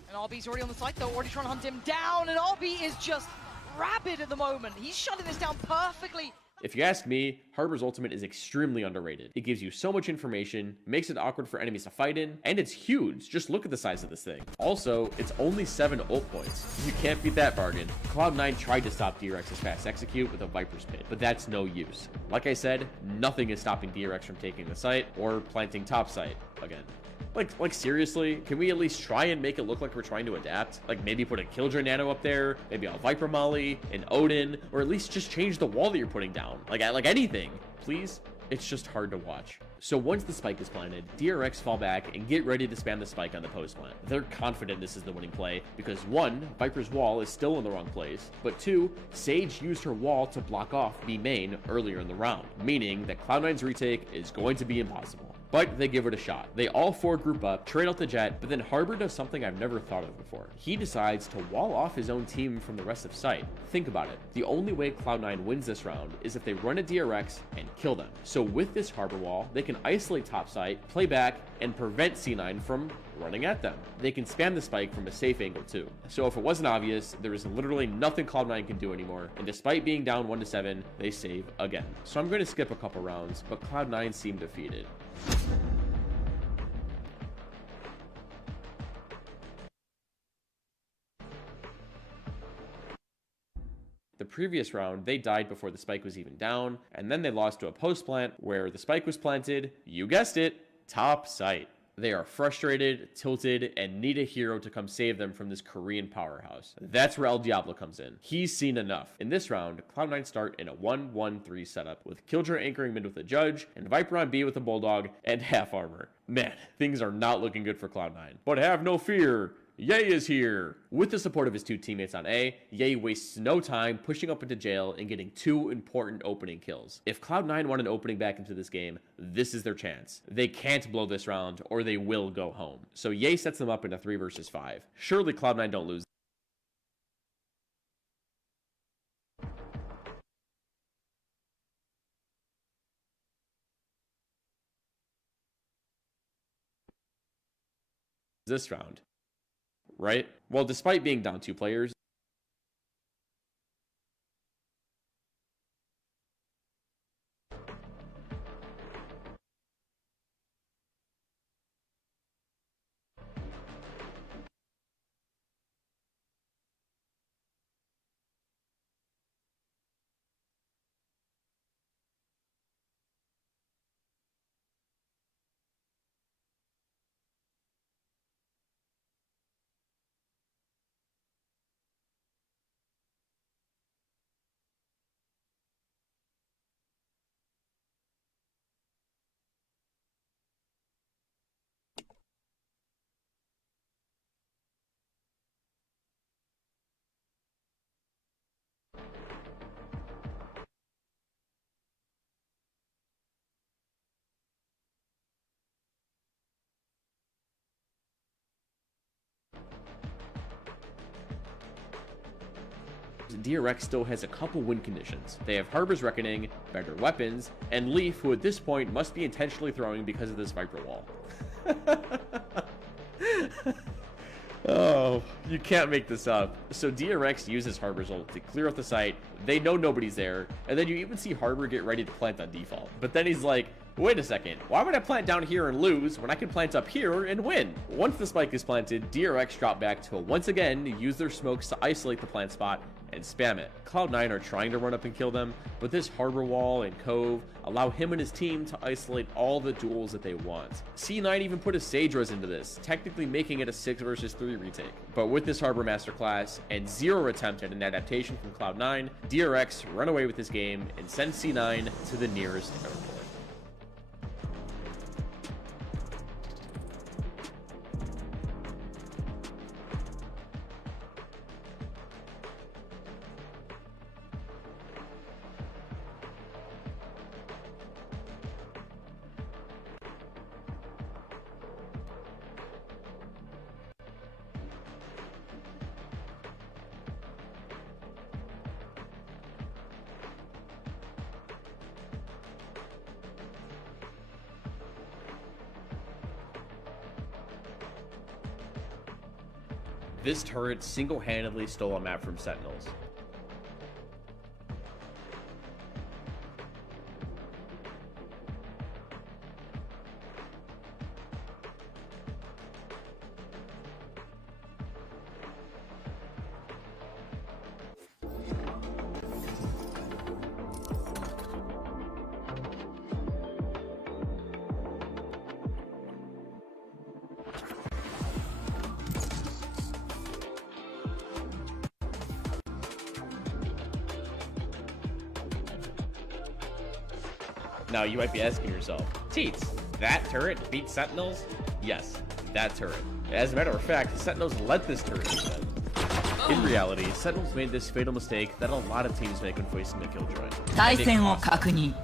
And RB's already on the site, though, already trying to hunt him down, and RB is just rabid at the moment. He's shutting this down perfectly. If you ask me, Harbor's ultimate is extremely underrated. It gives you so much information, makes it awkward for enemies to fight in, and it's huge. Just look at the size of this thing. Also, it's only 7 ult points. You can't beat that bargain. Cloud9 tried to stop DRX's fast execute with a Viper's Pit, but that's no use. Like I said, nothing is stopping DRX from taking the site or planting top site again. Like seriously, can we at least try and make it look like we're trying to adapt? Like maybe put a Killjoy Nano up there, maybe a Viper Molly, an Odin, or at least just change the wall that you're putting down. Like anything, please. It's just hard to watch. So once the spike is planted, DRX fall back and get ready to spam the spike on the post plant. They're confident this is the winning play because 1, Viper's wall is still in the wrong place, but 2, Sage used her wall to block off B main earlier in the round, meaning that Cloud9's retake is going to be impossible. But they give it a shot. They all 4 group up, trade out the jet, but then Harbor does something I've never thought of before. He decides to wall off his own team from the rest of site. Think about it. The only way Cloud9 wins this round is if they run a DRX and kill them. So with this Harbor wall, they can isolate top site, play back, and prevent C9 from running at them. They can spam the spike from a safe angle too. So if it wasn't obvious, there is literally nothing Cloud9 can do anymore, and despite being down 1-7, they save again. So I'm going to skip a couple rounds, but Cloud9 seem defeated. The previous round, they died before the spike was even down, and then they lost to a post plant where the spike was planted, you guessed it, top site. They are frustrated, tilted, and need a hero to come save them from this Korean powerhouse. That's where El Diablo comes in. He's seen enough. In this round, Cloud9 start in a 1-1-3 setup, with Killjoy anchoring mid with a Judge, and Viper on B with a Bulldog, and half armor. Man, things are not looking good for Cloud9. But have no fear, Ye is here! With the support of his 2 teammates on A, Ye wastes no time pushing up into jail and getting 2 important opening kills. If Cloud9 want an opening back into this game, this is their chance. They can't blow this round or they will go home. So Ye sets them up in a 3 versus 5. Surely Cloud9 don't lose this round. Right? Well, despite being down 2 players, DRX still has a couple win conditions. They have Harbor's Reckoning, better weapons, and Leaf, who at this point must be intentionally throwing because of this Viper wall. Oh, you can't make this up. So DRX uses Harbor's ult to clear out the site, they know nobody's there, and then you even see Harbor get ready to plant on default. But then he's like, wait a second, why would I plant down here and lose when I can plant up here and win? Once the spike is planted, DRX drop back to once again use their smokes to isolate the plant spot and spam it. Cloud9 are trying to run up and kill them, but this Harbor Wall and Cove allow him and his team to isolate all the duels that they want. C9 even put a Sage Res into this, technically making it a 6 versus 3 retake. But with this Harbor Masterclass and 0 attempt at an adaptation from Cloud9, DRX run away with this game and send C9 to the nearest airport. This turret single-handedly stole a map from Sentinels. Now you might be asking yourself, Teets, that turret beat Sentinels? Yes, that turret. As a matter of fact, Sentinels let this turret beat them. In reality, Sentinels made this fatal mistake that a lot of teams make when facing the Killjoy.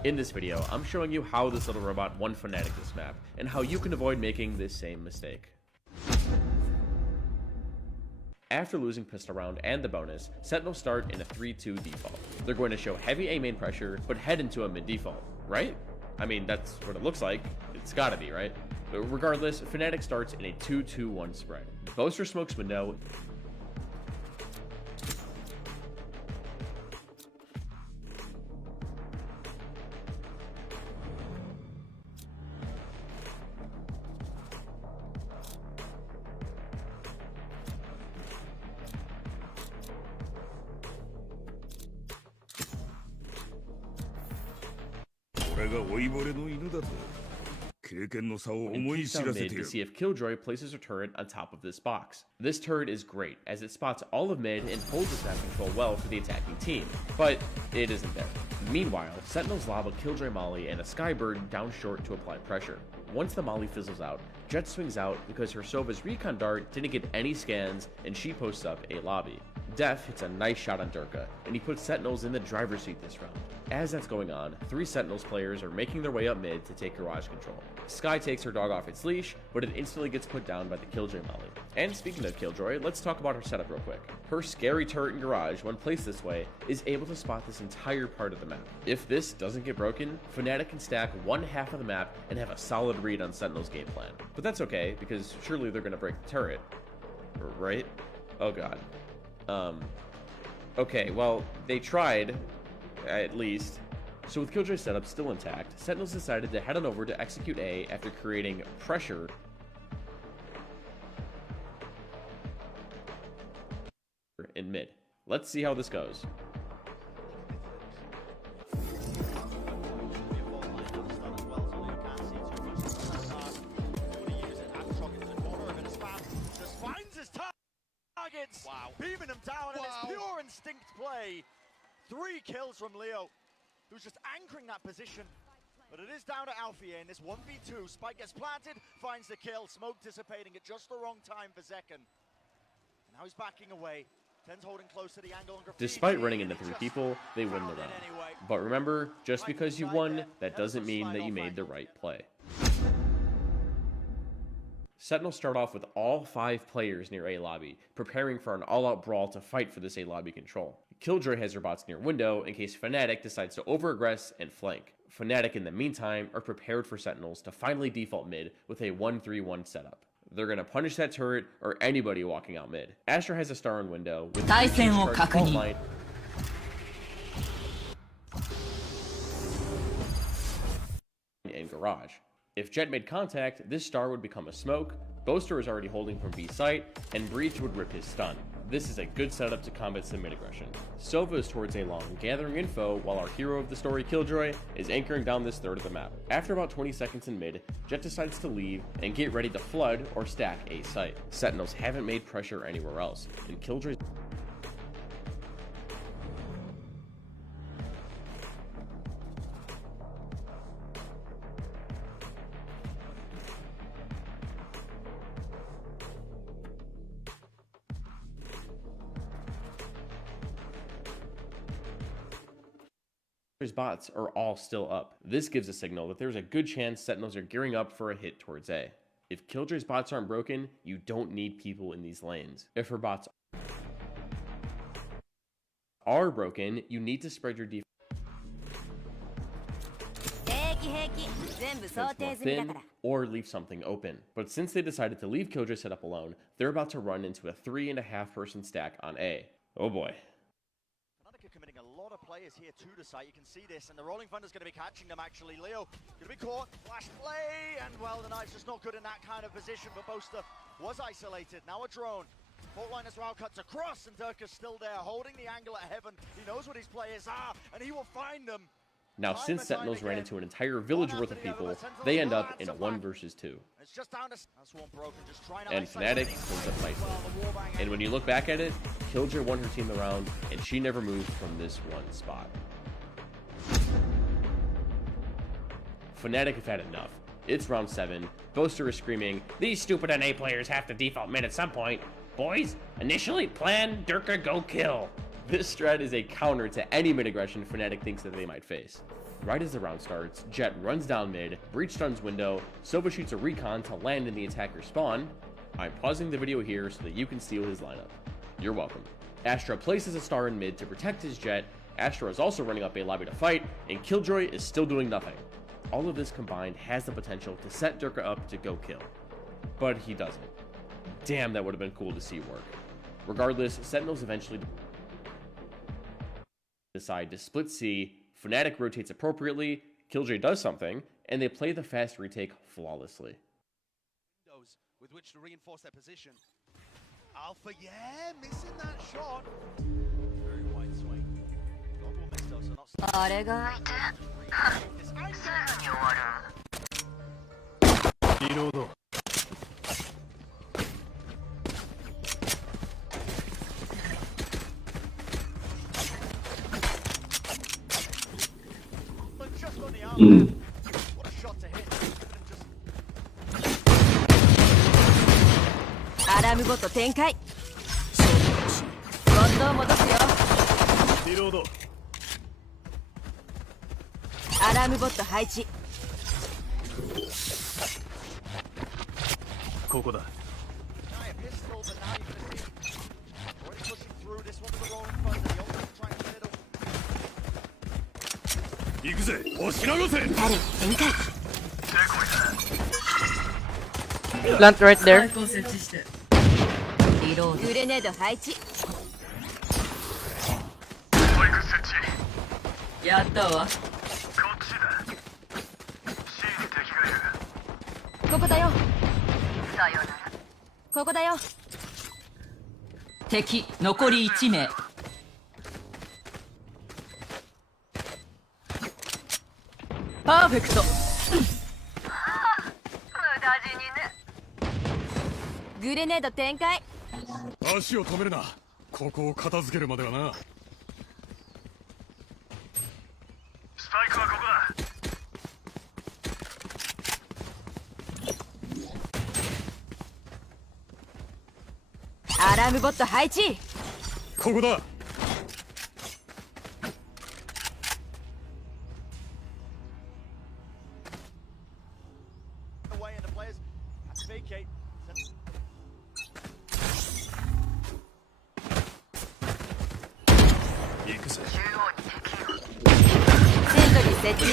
In this video, I'm showing you how this little robot won Fnatic this map, and how you can avoid making this same mistake. After losing pistol round and the bonus, Sentinels start in a 3-2 default. They're going to show heavy A main pressure, but head into a mid default, right? I mean, that's what it looks like. It's gotta be, right? But regardless, Fnatic starts in a 2-2-1 spread. Boaster smokes window. Mid to see if Killjoy places her turret on top of this box. This turret is great, as it spots all of mid and holds its map control well for the attacking team, but it isn't there. Meanwhile, Sentinels lob a Killjoy molly and a Skybird down short to apply pressure. Once the molly fizzles out, Jett swings out because her Sova's recon dart didn't get any scans and she posts up a lobby. Def hits a nice shot on Durka, and he puts Sentinels in the driver's seat this round. As that's going on, 3 Sentinels players are making their way up mid to take Garage control. Skye takes her dog off its leash, but it instantly gets put down by the Killjoy molly. And speaking of Killjoy, let's talk about her setup real quick. Her scary turret in Garage, when placed this way, is able to spot this entire part of the map. If this doesn't get broken, Fnatic can stack one half of the map and have a solid read on Sentinel's game plan. But that's okay, because surely they're gonna break the turret. Right? Oh god. Okay, well, they tried, at least. So with Killjoy's setup still intact, Sentinels decided to head on over to execute A after creating pressure in mid. Let's see how this goes. Wow. Beaming him down, and it's pure instinct play. 3 kills from Leo, who's just anchoring that position. But it is down to Alfie in this 1v2. Spike gets planted, finds the kill. Smoke dissipating at just the wrong time for Zekken. Now he's backing away. Ten's holding close to the angle. Despite running into 3 people, they win the round. Anyway. But remember, just because you won, that doesn't mean that you made the right play. Sentinels start off with all 5 players near A lobby, preparing for an all-out brawl to fight for this A lobby control. Killjoy has her bots near window in case Fnatic decides to over-aggress and flank. Fnatic in the meantime are prepared for Sentinels to finally default mid with a 1-3-1 setup. They're gonna punish that turret or anybody walking out mid. Astra has a star in window with line and Garage. If Jett made contact, this star would become a smoke, Boaster is already holding from B site, and Breach would rip his stun. This is a good setup to combat some mid aggression. Sova is towards A long, gathering info, while our hero of the story, Killjoy, is anchoring down this third of the map. After about 20 seconds in mid, Jett decides to leave and get ready to flood or stack A site. Sentinels haven't made pressure anywhere else, and Killjoy's bots are all still up. This gives a signal that there's a good chance Sentinels are gearing up for a hit towards A. If Killjoy's bots aren't broken, you don't need people in these lanes. If her bots are broken, you need to spread your defense more thin or leave something open. But since they decided to leave Killjoy set up alone, they're about to run into a 3.5 person stack on A. Oh boy. Committing a lot of players here to the site. You can see this, and the Rolling Thunder's going to be catching them actually. Leo going to be caught, flash play, and well, the knife's just not good in that kind of position, but Boaster was isolated. Now a drone. Fault line as well cuts across, and Durka's still there, holding the angle at heaven. He knows what his players are, and he will find them. Now, since Sentinels ran into an entire village worth of people, they end up in a 1 versus 2. And Fnatic cleans up nicely. And when you look back at it, Killjoy won her team the round, and she never moved from this one spot. Fnatic have had enough. It's round 7. Boaster is screaming, "These stupid NA players have to default mid at some point. Boys, initially plan, Durka go kill." This strat is a counter to any mid aggression Fnatic thinks that they might face. Right as the round starts, Jett runs down mid, breach stuns window, Sova shoots a recon to land in the attacker's spawn. I'm pausing the video here so that you can steal his lineup. You're welcome. Astra places a star in mid to protect his Jett. Astra is also running up a lobby to fight, and Killjoy is still doing nothing. All of this combined has the potential to set Durka up to go kill. But he doesn't. Damn, that would have been cool to see work. Regardless, Sentinels eventually decide to split C, Fnatic rotates appropriately, Killjoy does something, and they play the fast retake flawlessly. With which to reinforce their position. Alpha, yeah, missing that shot. Very wide swing. Goggle missed though, so not あれが リロード。 but just on the arm. What a shot to hit. Just アラームボット展開。ボットを戻すよ。リロード。アラームボット配置。ここだ。 now a pistol, but now you're gonna see already pushing through this one to the rolling front, and the ultimate trying to middle. 行くぜ。押し流せ。 ある展開。 Plant right there. リロード。グレネード配置。やったわ。ここだよ。さよなら。ここだよ。敵残り1名。パーフェクト。グレネード展開。足を止めるな。ここを片付けるまではな。スパイクはここだ。アラームボット配置。ここだ。 Away and the players have to vacate. 行くぜ。セントリー設置。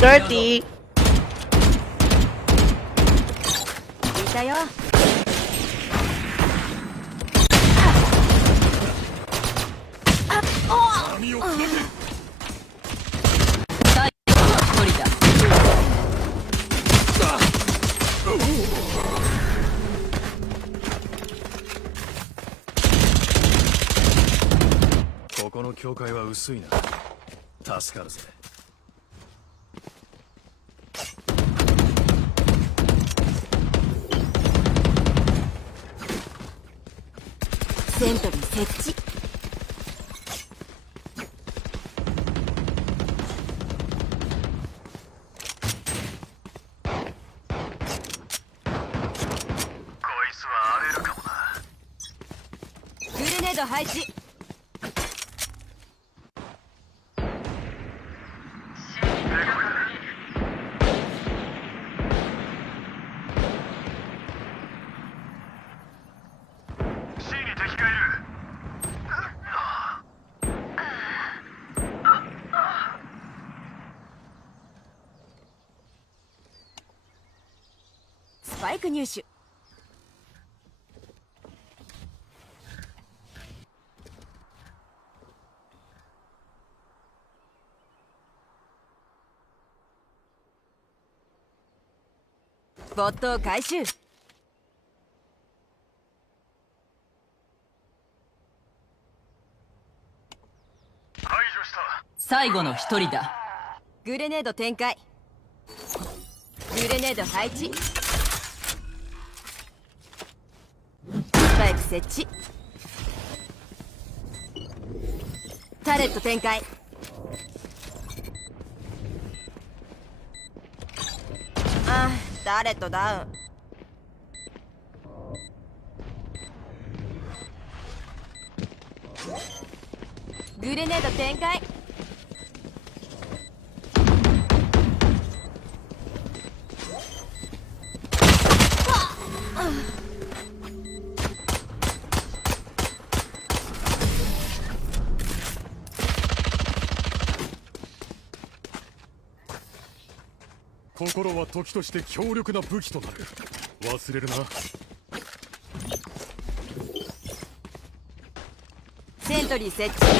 Dirty. いたよ。網を砕け。最後の1人だ。ここの境界は薄いな。助かるぜ。 セントリー設置。グレネード配置。スパイク入手。ボットを回収。最後の1人だ。グレネード展開。グレネード配置。スパイク設置。タレット展開。あ、タレットダウン。グレネード展開。心は時として強力な武器となる。忘れるな。セントリー設置。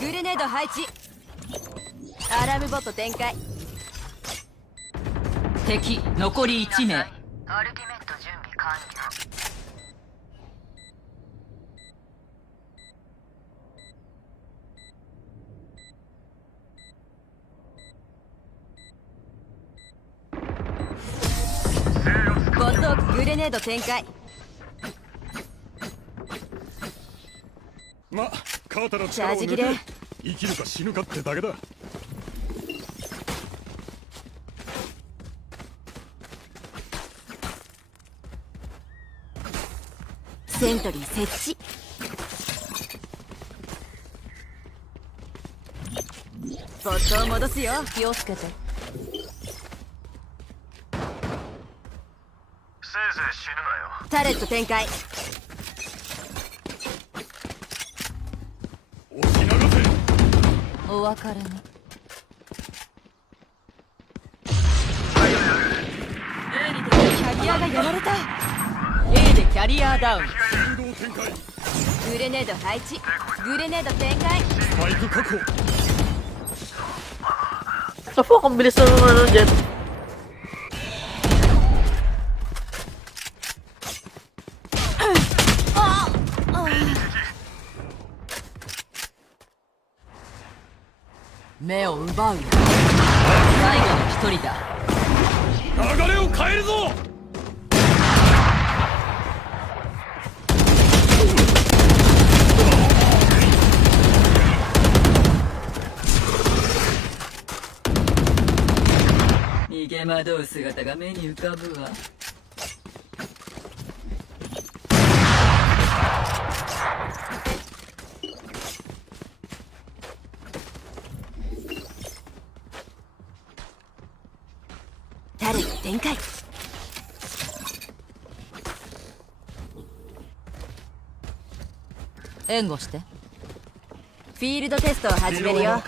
グレネード配置。アラームボット展開。敵残り1名。アルティメット準備完了。ボットグレネード展開。ま、肩の力を抜け、生きるか死ぬかってだけだ。セントリー設置。ボットを戻すよ。気をつけて。せいぜい死ぬなよ。タレット展開。お別れに。キャリアがやられた。 A でキャリアダウン。グレネード配置。グレネード展開。スパイク確保。Sa fuck, ang bilis ng ano dyan. 目を奪うよ。最後の一人だ。流れを変えるぞ。逃げ惑う姿が目に浮かぶわ。タレット展開。援護して。フィールドテストを始めるよ。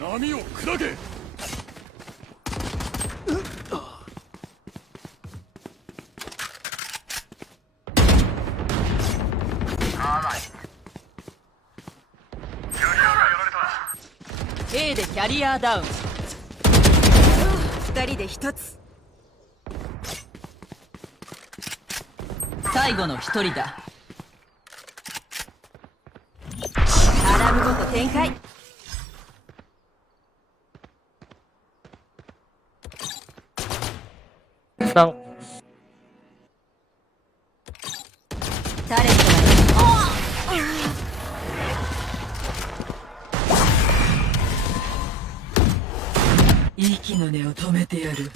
波を砕け。A でキャリアダウン。2人で1つ。最後の一人だ。アラームボット展開。Lang. タレットが息の根を止めてやる。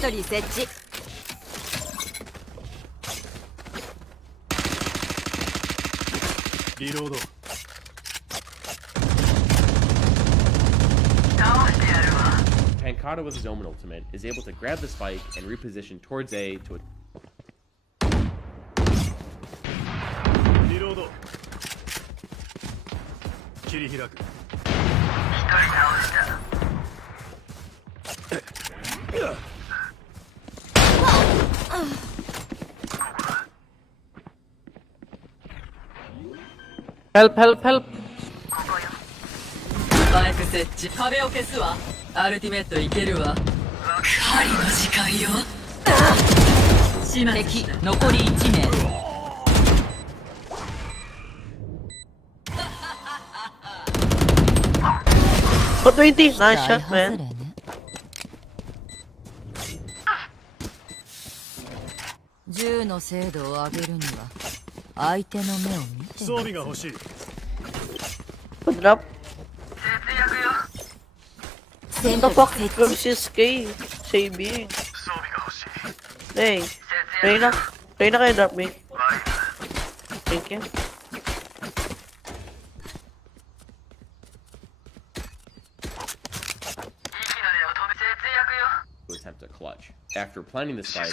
トリー設置。リロード。 Tankata with his own ultimate is able to grab the spike and reposition towards A to a リロード。切り開く。Help, help, help. スパイク設置。壁を消すわ。アルティメットいけるわ。狩りの時間よ。敵残り1名。Oh, 20. Nice shot, man. 銃の精度を上げるには相手の目を見て。装備が欲しい。 Put drop. What the fuck? Comes this K. Saving. Hey. Reyna. Reyna kayo drop me. Thank you. to attempt a clutch. After planting the spike,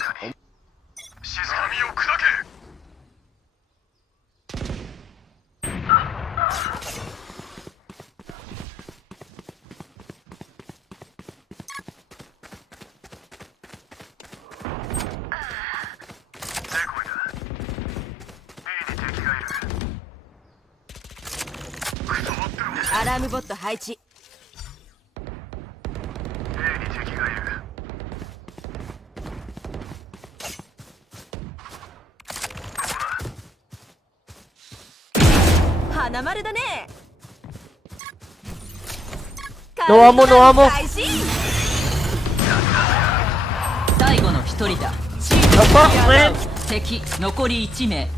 アラームボット配置。花丸だね。ノアモノアモ。最後の一人だ。敵残り1名。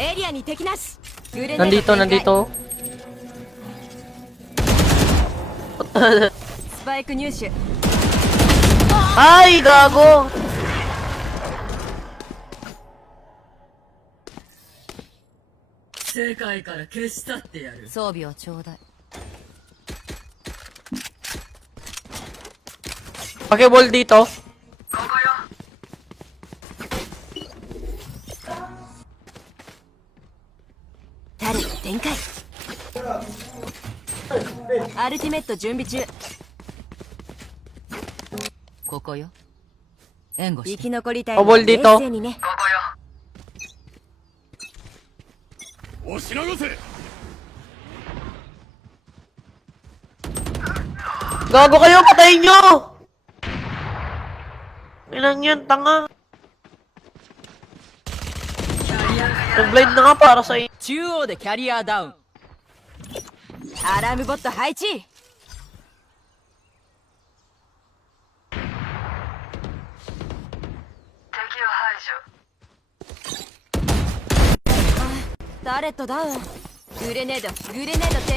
エリアに敵なし。Nandito, nandito. スパイク入手。Ay, gago. 世界から消し去ってやる。装備をちょうだい。Pakai ball dito. Target 展開。アルティメット準備中。ここよ。援護して。生き残りたいのは冷静にね。ここよ。押し流せ。 Gago kayo, patayin nyo! Ilang yan, tanga. Nag-blind na nga para sa inyo. 中央でキャリアダウン。アラームボット配置。タレットダウン。グレネード展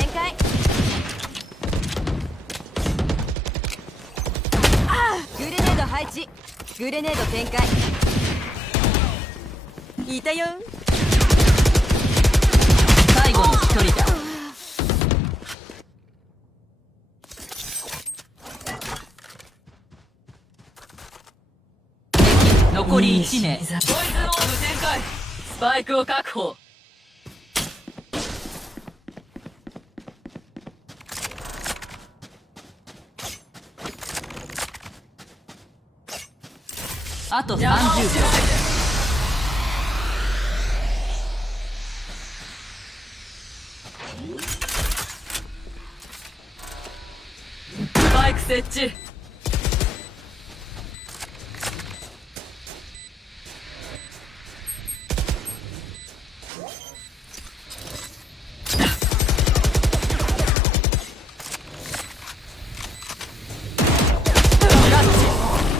開。グレネード配置。グレネード展開。いたよ。最後の一人だ。敵残り1名。ボイズロード展開。スパイクを確保。あと30秒。スパイク設置。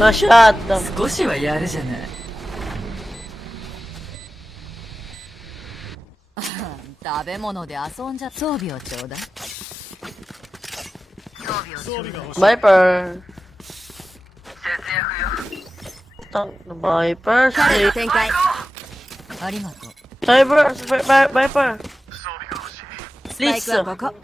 Masyado. 少しはやるじゃない。食べ物で遊んじゃ。装備をちょうだい。Viper. Viper. 彼の展開ありがとう。 Viper. スパイクはここ。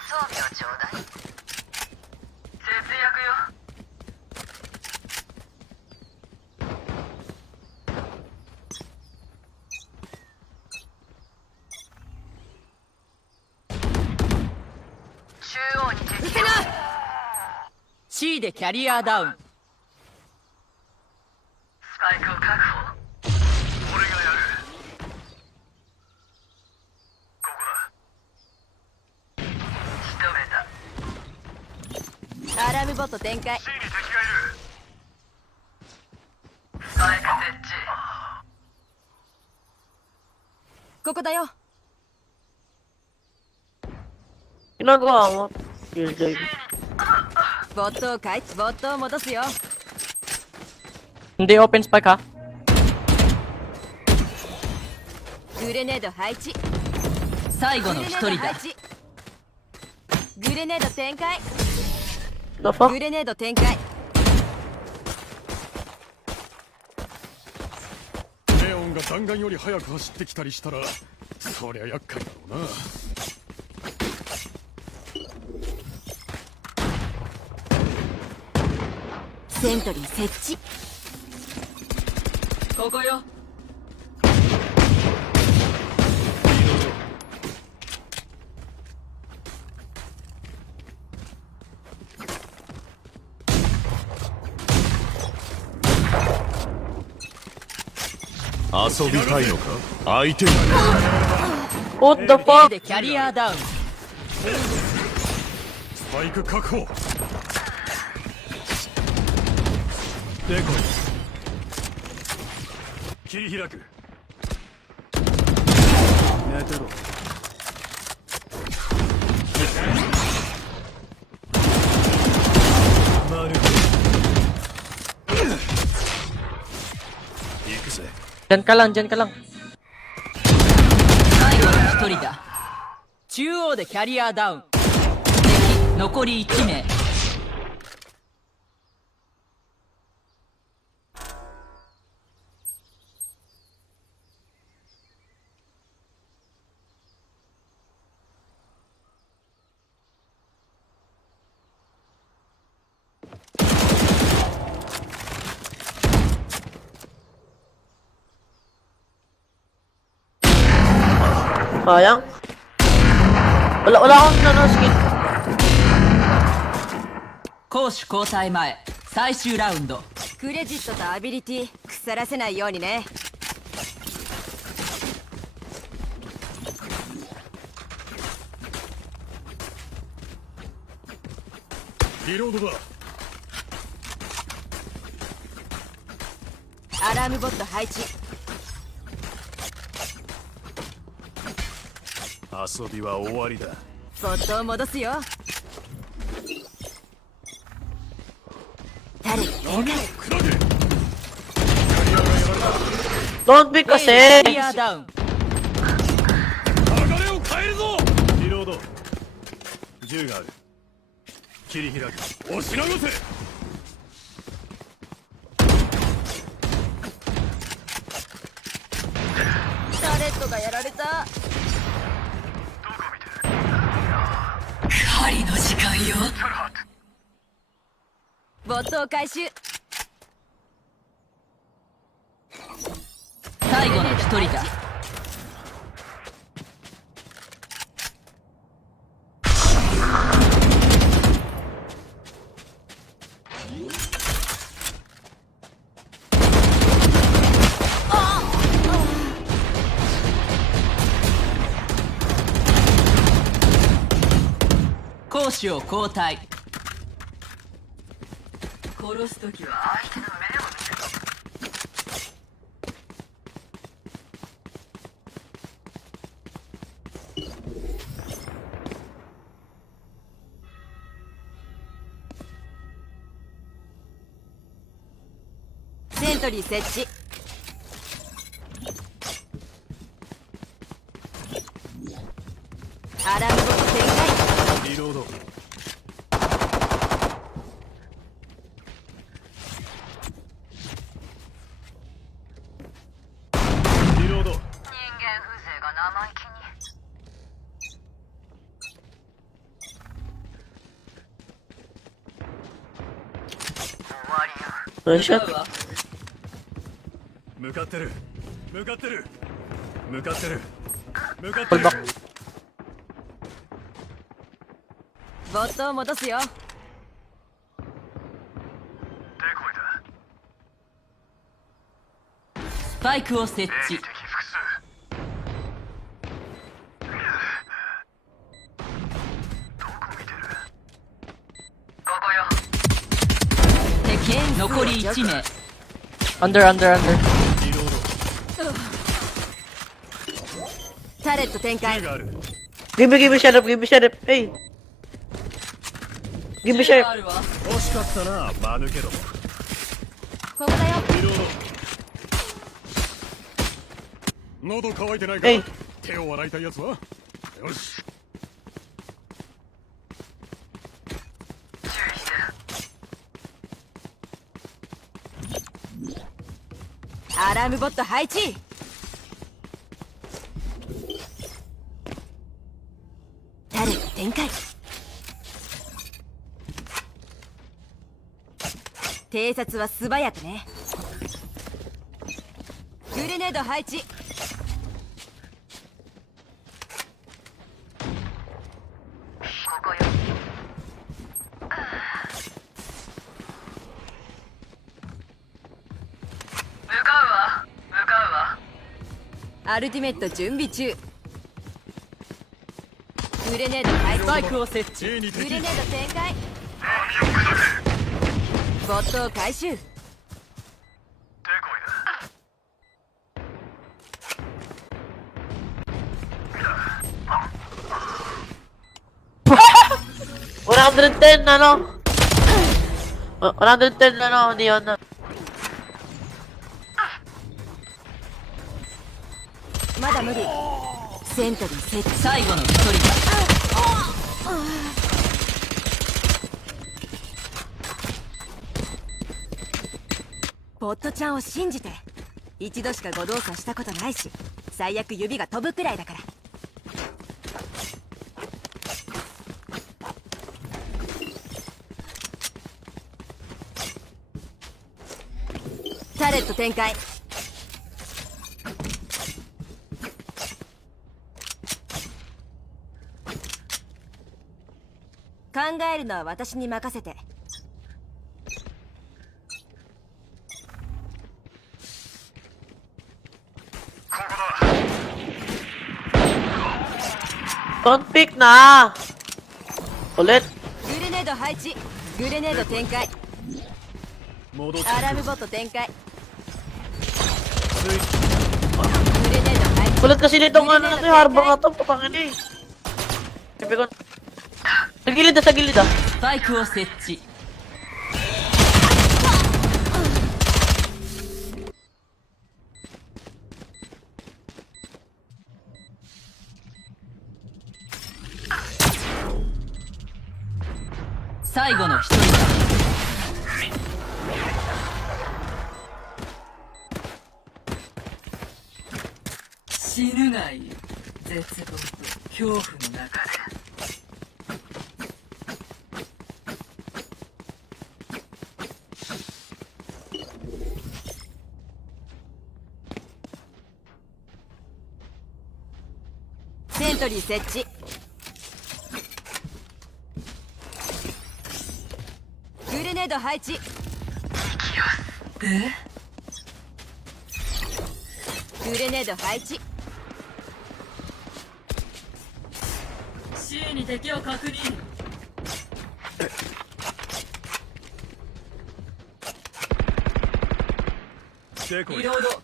うせな C でキャリアダウン。スパイクを確保。俺がやる。ここだ。仕留めた。アラームボット展開。 C に敵がいる。スパイク設置。ここだよ。 Ginagawa mo. Killjoy. ボットを戻すよ。 Hindi open spike ha. グレネード配置。最後の一人だ。グレネード展開。 The fuck? グレネード展開。レオンが弾丸より早く走ってきたりしたらそりゃ厄介だろうな。セントリー設置。ここよ。遊びたいのか相手が。 What the A fuck? でキャリアダウン。スパイク確保。デコイ切り開く。寝てろ。なるほど。行くぜ。 Diyan ka lang, diyan ka lang. 最後の一人だ。中央でキャリアダウン。敵残り1名。Sayang. Wala akong skin. 攻守交代前、最終ラウンド。クレジットとアビリティ腐らせないようにね。リロードだ。アラームボット配置。遊びは終わりだ。ボットを戻すよ。誰が展開。 Don't be キャリ kasi. アダウン。流れを変えるぞ。リロード。銃がある。切り開く。押し流せ。タレットがやられた。狩りの時間よ。ボットを回収。最後の一人だ。攻守を交代。殺すときは相手の目を見る。セントリー設置。アラームボット展開。リロード。生意気に。終わりよ。ナイスショット。向かってる向かってる向かってる向かってる。ボットを戻すよ。スパイクを設置。敵残り1名。Under。タレット展開。 Give me shut up. Hey. Give me shut up. 惜しかったな間抜けども。ここだよ。リロード。喉乾いてないか。手を洗いたいやつは。よし。アラームボット配置。タレット展開。偵察は素早くね。グレネード配置。ここよ。向かうわ。アルティメット準備中。グレネード配置。スパイクを設置。グレネード展開。ボットを回収。110 na no. 110 na no, Neon na. まだ無理。セントリー設置。最後の一人だ。ボットちゃんを信じて。一度しか誤動作したことないし、最悪指が飛ぶくらいだから。タレット展開。考えるのは私に任せて。Don't pick na. Ulit. グレネード配置。グレネード展開。アラームボット展開。グレネード配置。 Ulit kasi nitong ano na to, harbor na to, putangin eh. Sabi ko, sa gilid ah. スパイクを設置。最後の一人だ。死ぬがいい。絶望と恐怖の中で。セントリー設置。グレネード配置。グレネード配置。 C に敵を確認。リロード。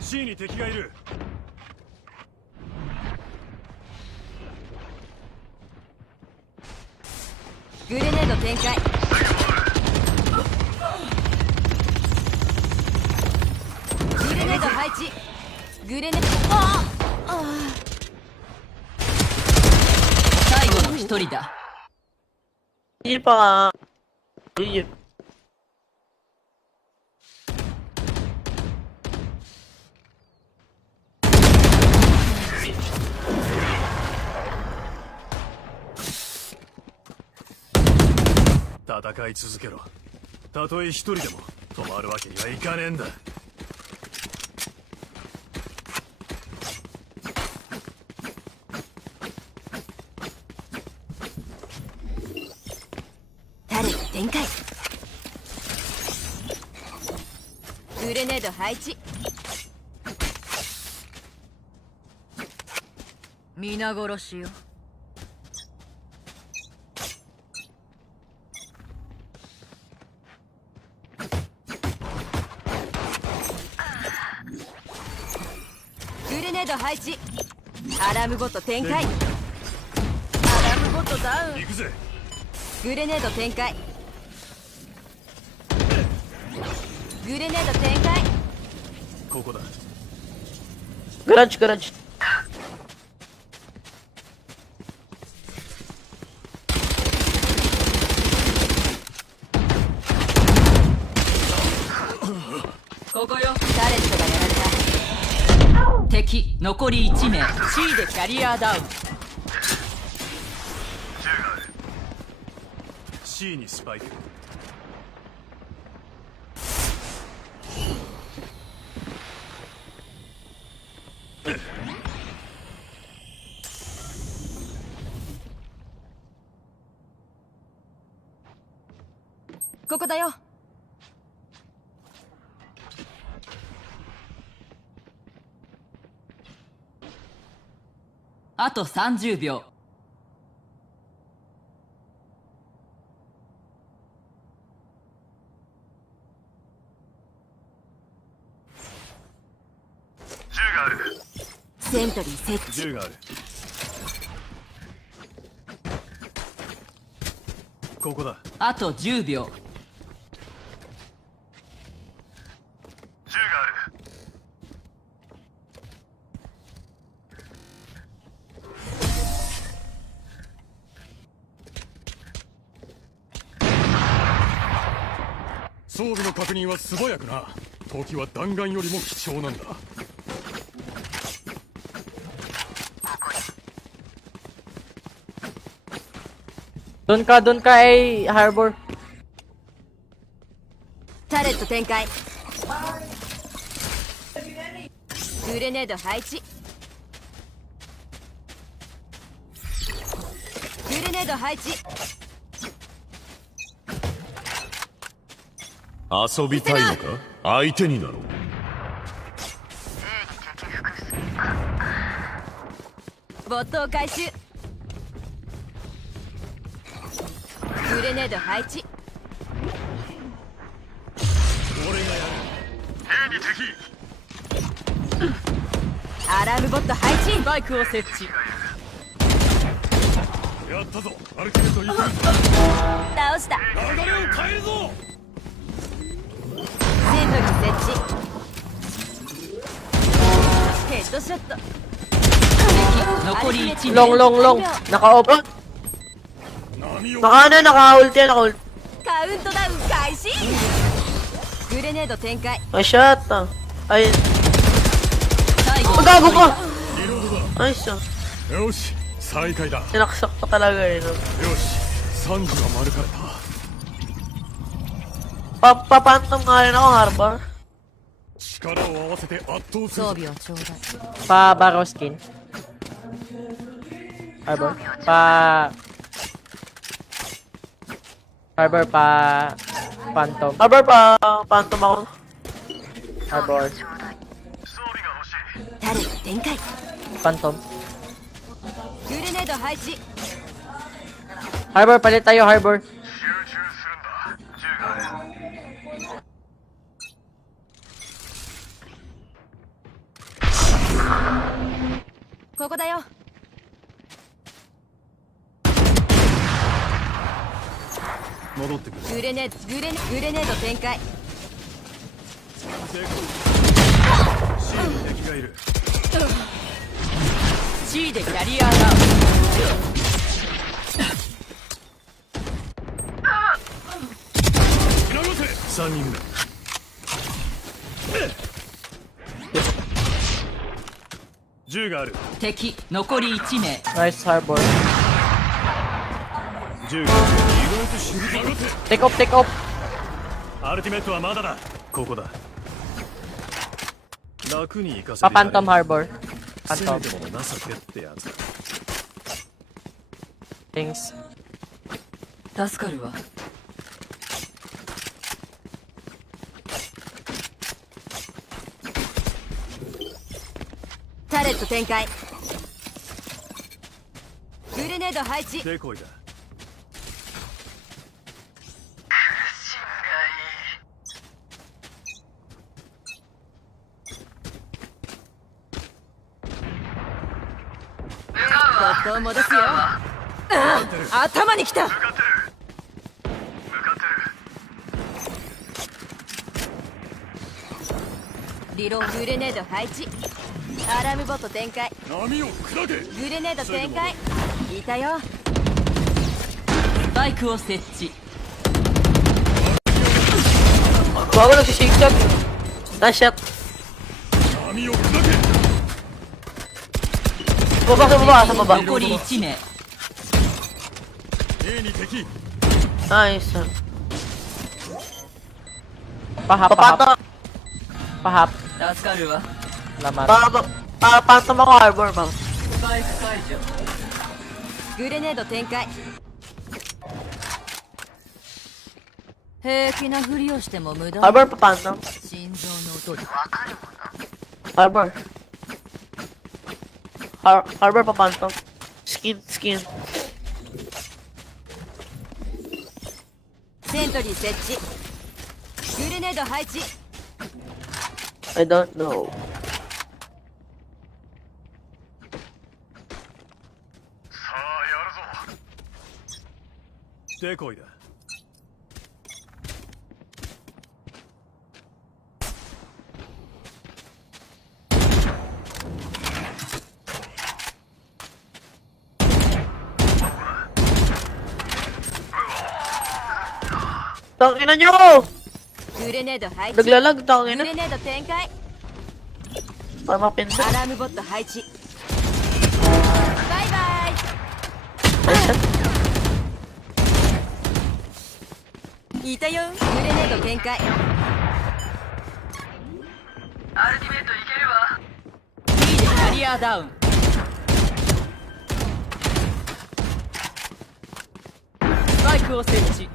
C に敵がいる。グレネード展開。グレネード配置。グレネード。最後の一人だ。Hindi pa nga. Yun. 戦い続けろ。たとえ一人でも止まるわけにはいかねえんだ。タレット展開。グレネード配置。皆殺しよ。グレネード配置。アラームボット展開。アラームボットダウン。行くぜ。グレネード展開。グレネード展開。ここだ。グラッジグラッジ。ここよ。タレットがやられた。敵残り1名。 C でキャリアダウン。 C にスパイク。ここだよ。あと30秒。セントリー設置。銃がある。ここだ。あと10秒。銃がある。装備の確認は素早くな。時は弾丸よりも貴重なんだ。Doon ka ay harbor. タレット展開。グレネード配置。グレネード配置。遊びたいのか？相手になろう。ボットを回収。グレネード配置。俺がやる。A に敵。アラームボット配置。スパイクを設置。やったぞ。アルティメット行く。倒した。流れを変えるぞ。セントリー設置。ヘッドショット。敵残り1名。 Long. Naka-off. Naka-ulti, naka-ulti. カウントダウン開始。グレネード展開。 Ay, shot. Ay. 最後 Gago ka! Nice ah. よし、再開だ。 Sinaksak pa talaga eh. No? よし、3時が丸かれた。 Papantom nga rin ako, harbor. 力を合わせて圧倒する。装備をちょうだい。 Pa-barrow skin. Harbor. Harbor pa... Phantom. Harbor pa... Phantom ako. Harbor. タレット展開。 Phantom. グレネード配置。 Harbor, palit tayo, Harbor. ここだよ。戻ってくる。グレネード展開。 C に敵がいる。 C でキャリアダウン。 3人目。銃がある。敵残り1名。 Nice, Harbor. 銃が意外としぶとくて Take off, take off. アルティメットはまだだ。ここだ。楽に行かせてやれ。 Phantom Harbor. せめてもの情けってやつだ。 Thanks. 助かるわ。タレット展開。グレネード配置。デコイだ。ドットを戻すよ。頭に来た。リローグレネード配置。アラームボット展開。波を砕け。グレネード展開。いたよ。スパイクを設置。 Bago nagsisig-sag. Nice shot. 波を砕け。 Baba sa baba, sa baba. 残り1名。 A に敵。 Nice. Pahap, pahap. Pahap. 助かるわ。 Salamat. Phantom ako harbor, ma'am. スパイク解除。グレネード展開。平気なふりをしても無駄。 Harbor pa phantom. 心臓の音で。 Harbor. Harbor pa phantom. Skin. セントリー設置。グレネード配置。 I don't know. さあやるぞ。デコイだ。 Tangina nyo! グレネード配置。 Naglalag, グ tangina. レネード展開。 Para mapinda. アラームボット配置。バイバイ。 Nice shot. いたよ。グレネード展開。アルティメットいけるわ。B でキャリアダウン。スパイクを設置。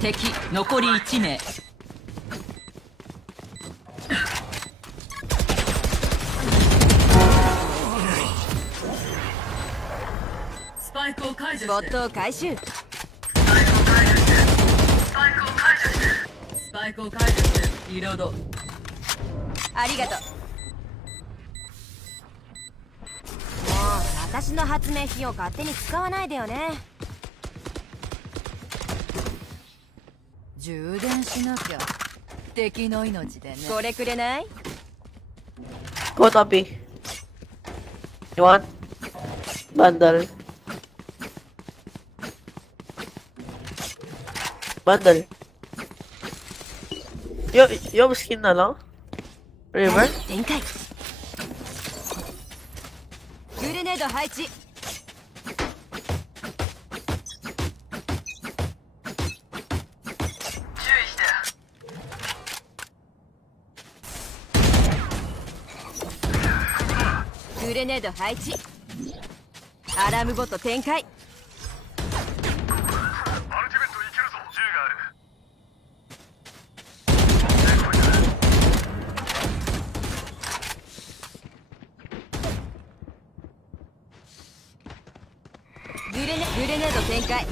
敵残り1名。スパイクを解除して。ボットを回収。スパイクを解除して。スパイクを解除して。スパイクを解除して。リロード。ありがとう。もう私の発明品を勝手に使わないでよね。充電しなきゃ。敵の命でね。これくれない？ Go Toppy. You want? Bundle. Bundle. Yung skin na lang? River? 展開。グレネード配置。グレネード配置。アラームボット展開。アルティメットいけるぞ。銃がある。 グレネード展開。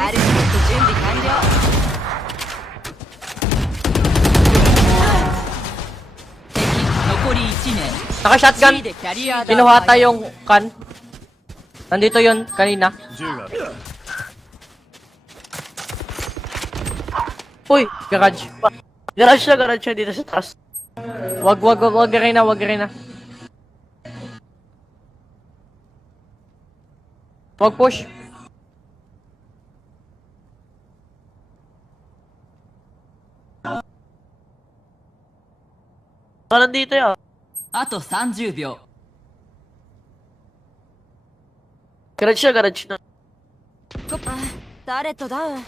アルティメット準備完了。敵残り1名。 Naka-shotgun! B でキャリアダウン。 Kinuhata yung can. Nandito yun, kanina. 銃がある。 Uy! Garage. Garage siya dito sa taas. Wag rin na. Wag push. Baka nandito yan. あと30秒。 Garage na, garage na. あ、タレットダウン。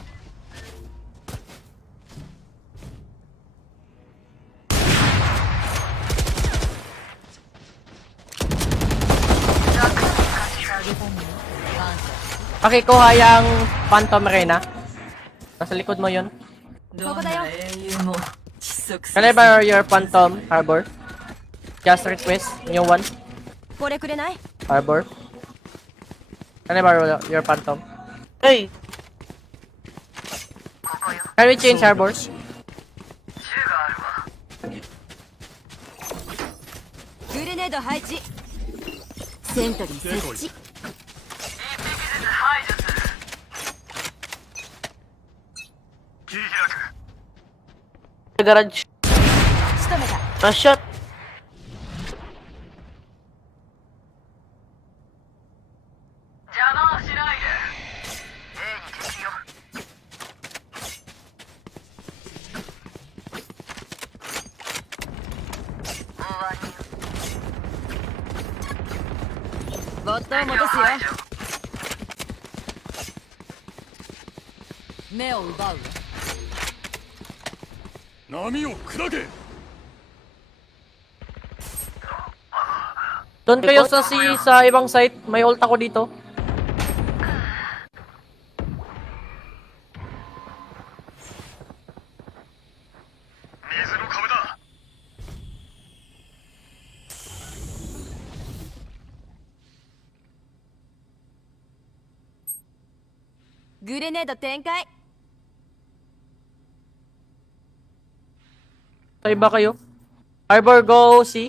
Pakikuha yung Phantom Reyna. Nasa likod mo yun. どんな英雄も窒息す Can I borrow your Phantom, Harbor? Just request, new one. これくれない？ Harbor. Can I borrow your Phantom? Hey! Can we change Harbor? グレネード配置。セントリー設置。 Garage. 仕留めた。 Nice shot. 邪魔をしないで。A に敵よ。終わりよ。ボットを戻すよ。目を奪うわ。 波を砕け Doon kayo sa ibang site. May ult ako dito. Grenade 展開。 Sa iba kayo. Harbor, go C.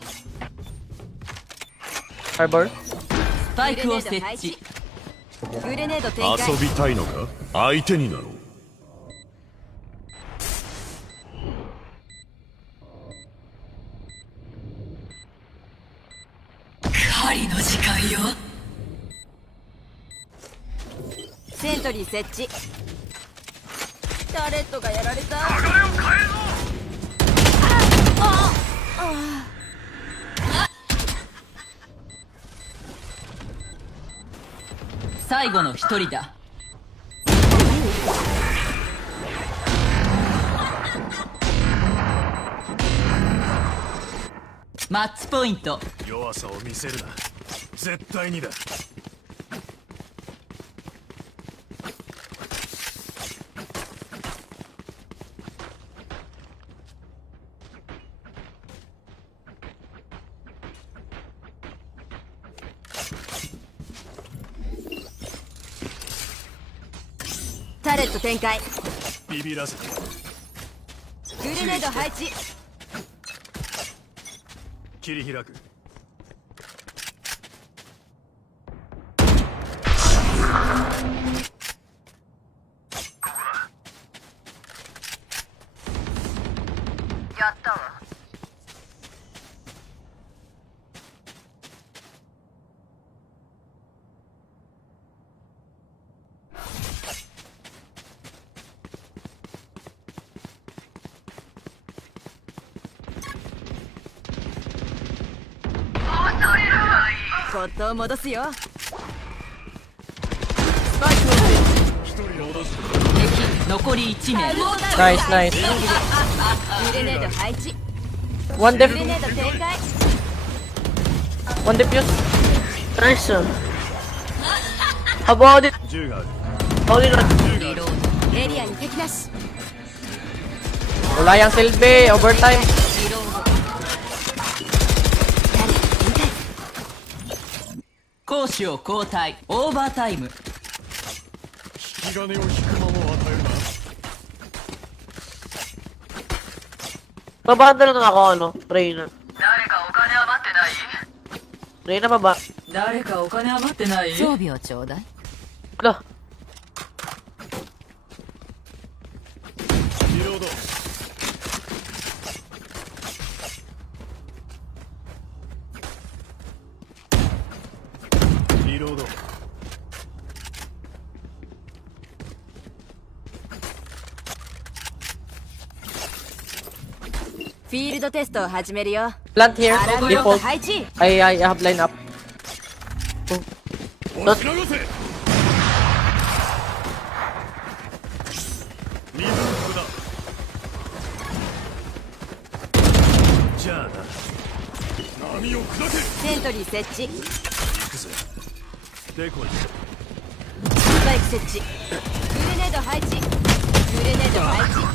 Harbor. スパイクを設置。グレネード展開。遊びたいのか相手になろう 狩りの時間よ。 セントリー設置。タレットがやられた。最後の一人だ。マッチポイント。弱さを見せるな絶対にだ タレット展開。ビビらせたグレネード配置。切り開く やったわ。 ボットを戻すよ。スパイクを設置。敵残り1名。 Nice, nice. グレネード配置。 One グ def, レネード展開。 one defuse. Nice one. How about it? 銃がある Only not. リロード。エリアに敵なし。 Wala yang silbi. Overtime. リロード。攻守を交代。オーバータイム。引き金を引く間も与えるな Babanda lang ako, ano? Reyna. 誰かお金余ってない？ Reyna pa ba? 誰かお金余ってない？装備をちょうだい。 Wala. リロード リロード セフィールドテストを始めるよ。 Plant here. アラームボット Default. 配置。 I have line up. 押し流せ。リズムこだ。じゃあな、波を砕け。セントリー設置。行くぜ。でこい。スパイク設置。グレネード配置。グレネード配置。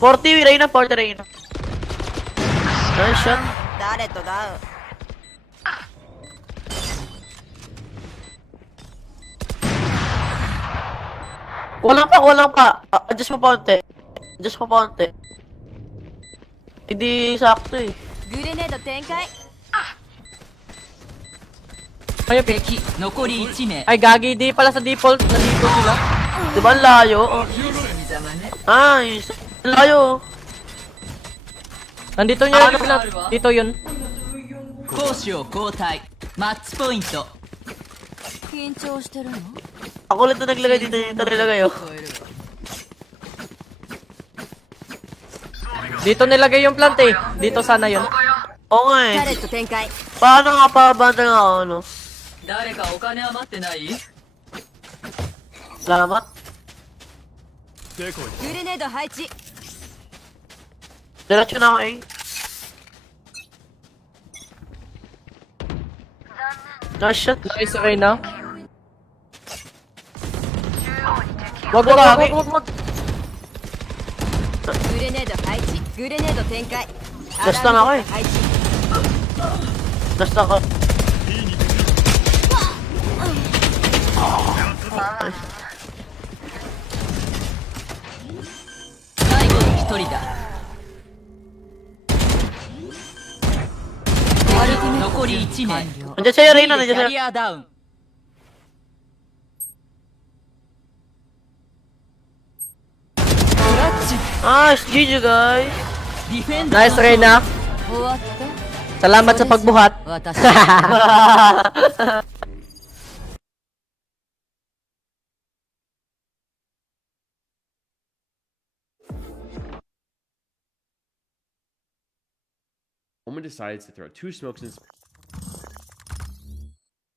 40 Reyna, 40 Reyna. Nice shot. 誰とダウン。 Kulang pa. Adjust mo pa konti. Adjust mo pa konti. Hindi sakto eh. グレネード展開。 Ayun, 敵残り1名 ay gagi, di pala sa default. Nandito sila. Diba ang layo? Ah, yung layo. Nandito niya yung plant. Dito yun. 攻守を交代マッチポイント 緊張してるの？ Ako ulit na naglagay dito yung nilagay oh. Dito nilagay yung plant eh. Dito sana yun. Oo nga eh. タレット展開。 Paano nga pa-bundle nga ako, no? 誰かお金余ってない Salamat. でこい。グレネード配置。 Diretso na ako eh. Nice shot. Nice, Reyna. Wag, wag, wag, wag, wag. グレネード配置。グレネード展開。 Basta na ako eh. 配置。 Basta ka. Nandiyan sa'yo, Reyna. Nandiyan キャ sa'yo. リアダウン Nice, GG guys. Nice, Reyna. 終わった。 Salamat sa pagbuhat. 私。 Woman decides to throw 2 smokes in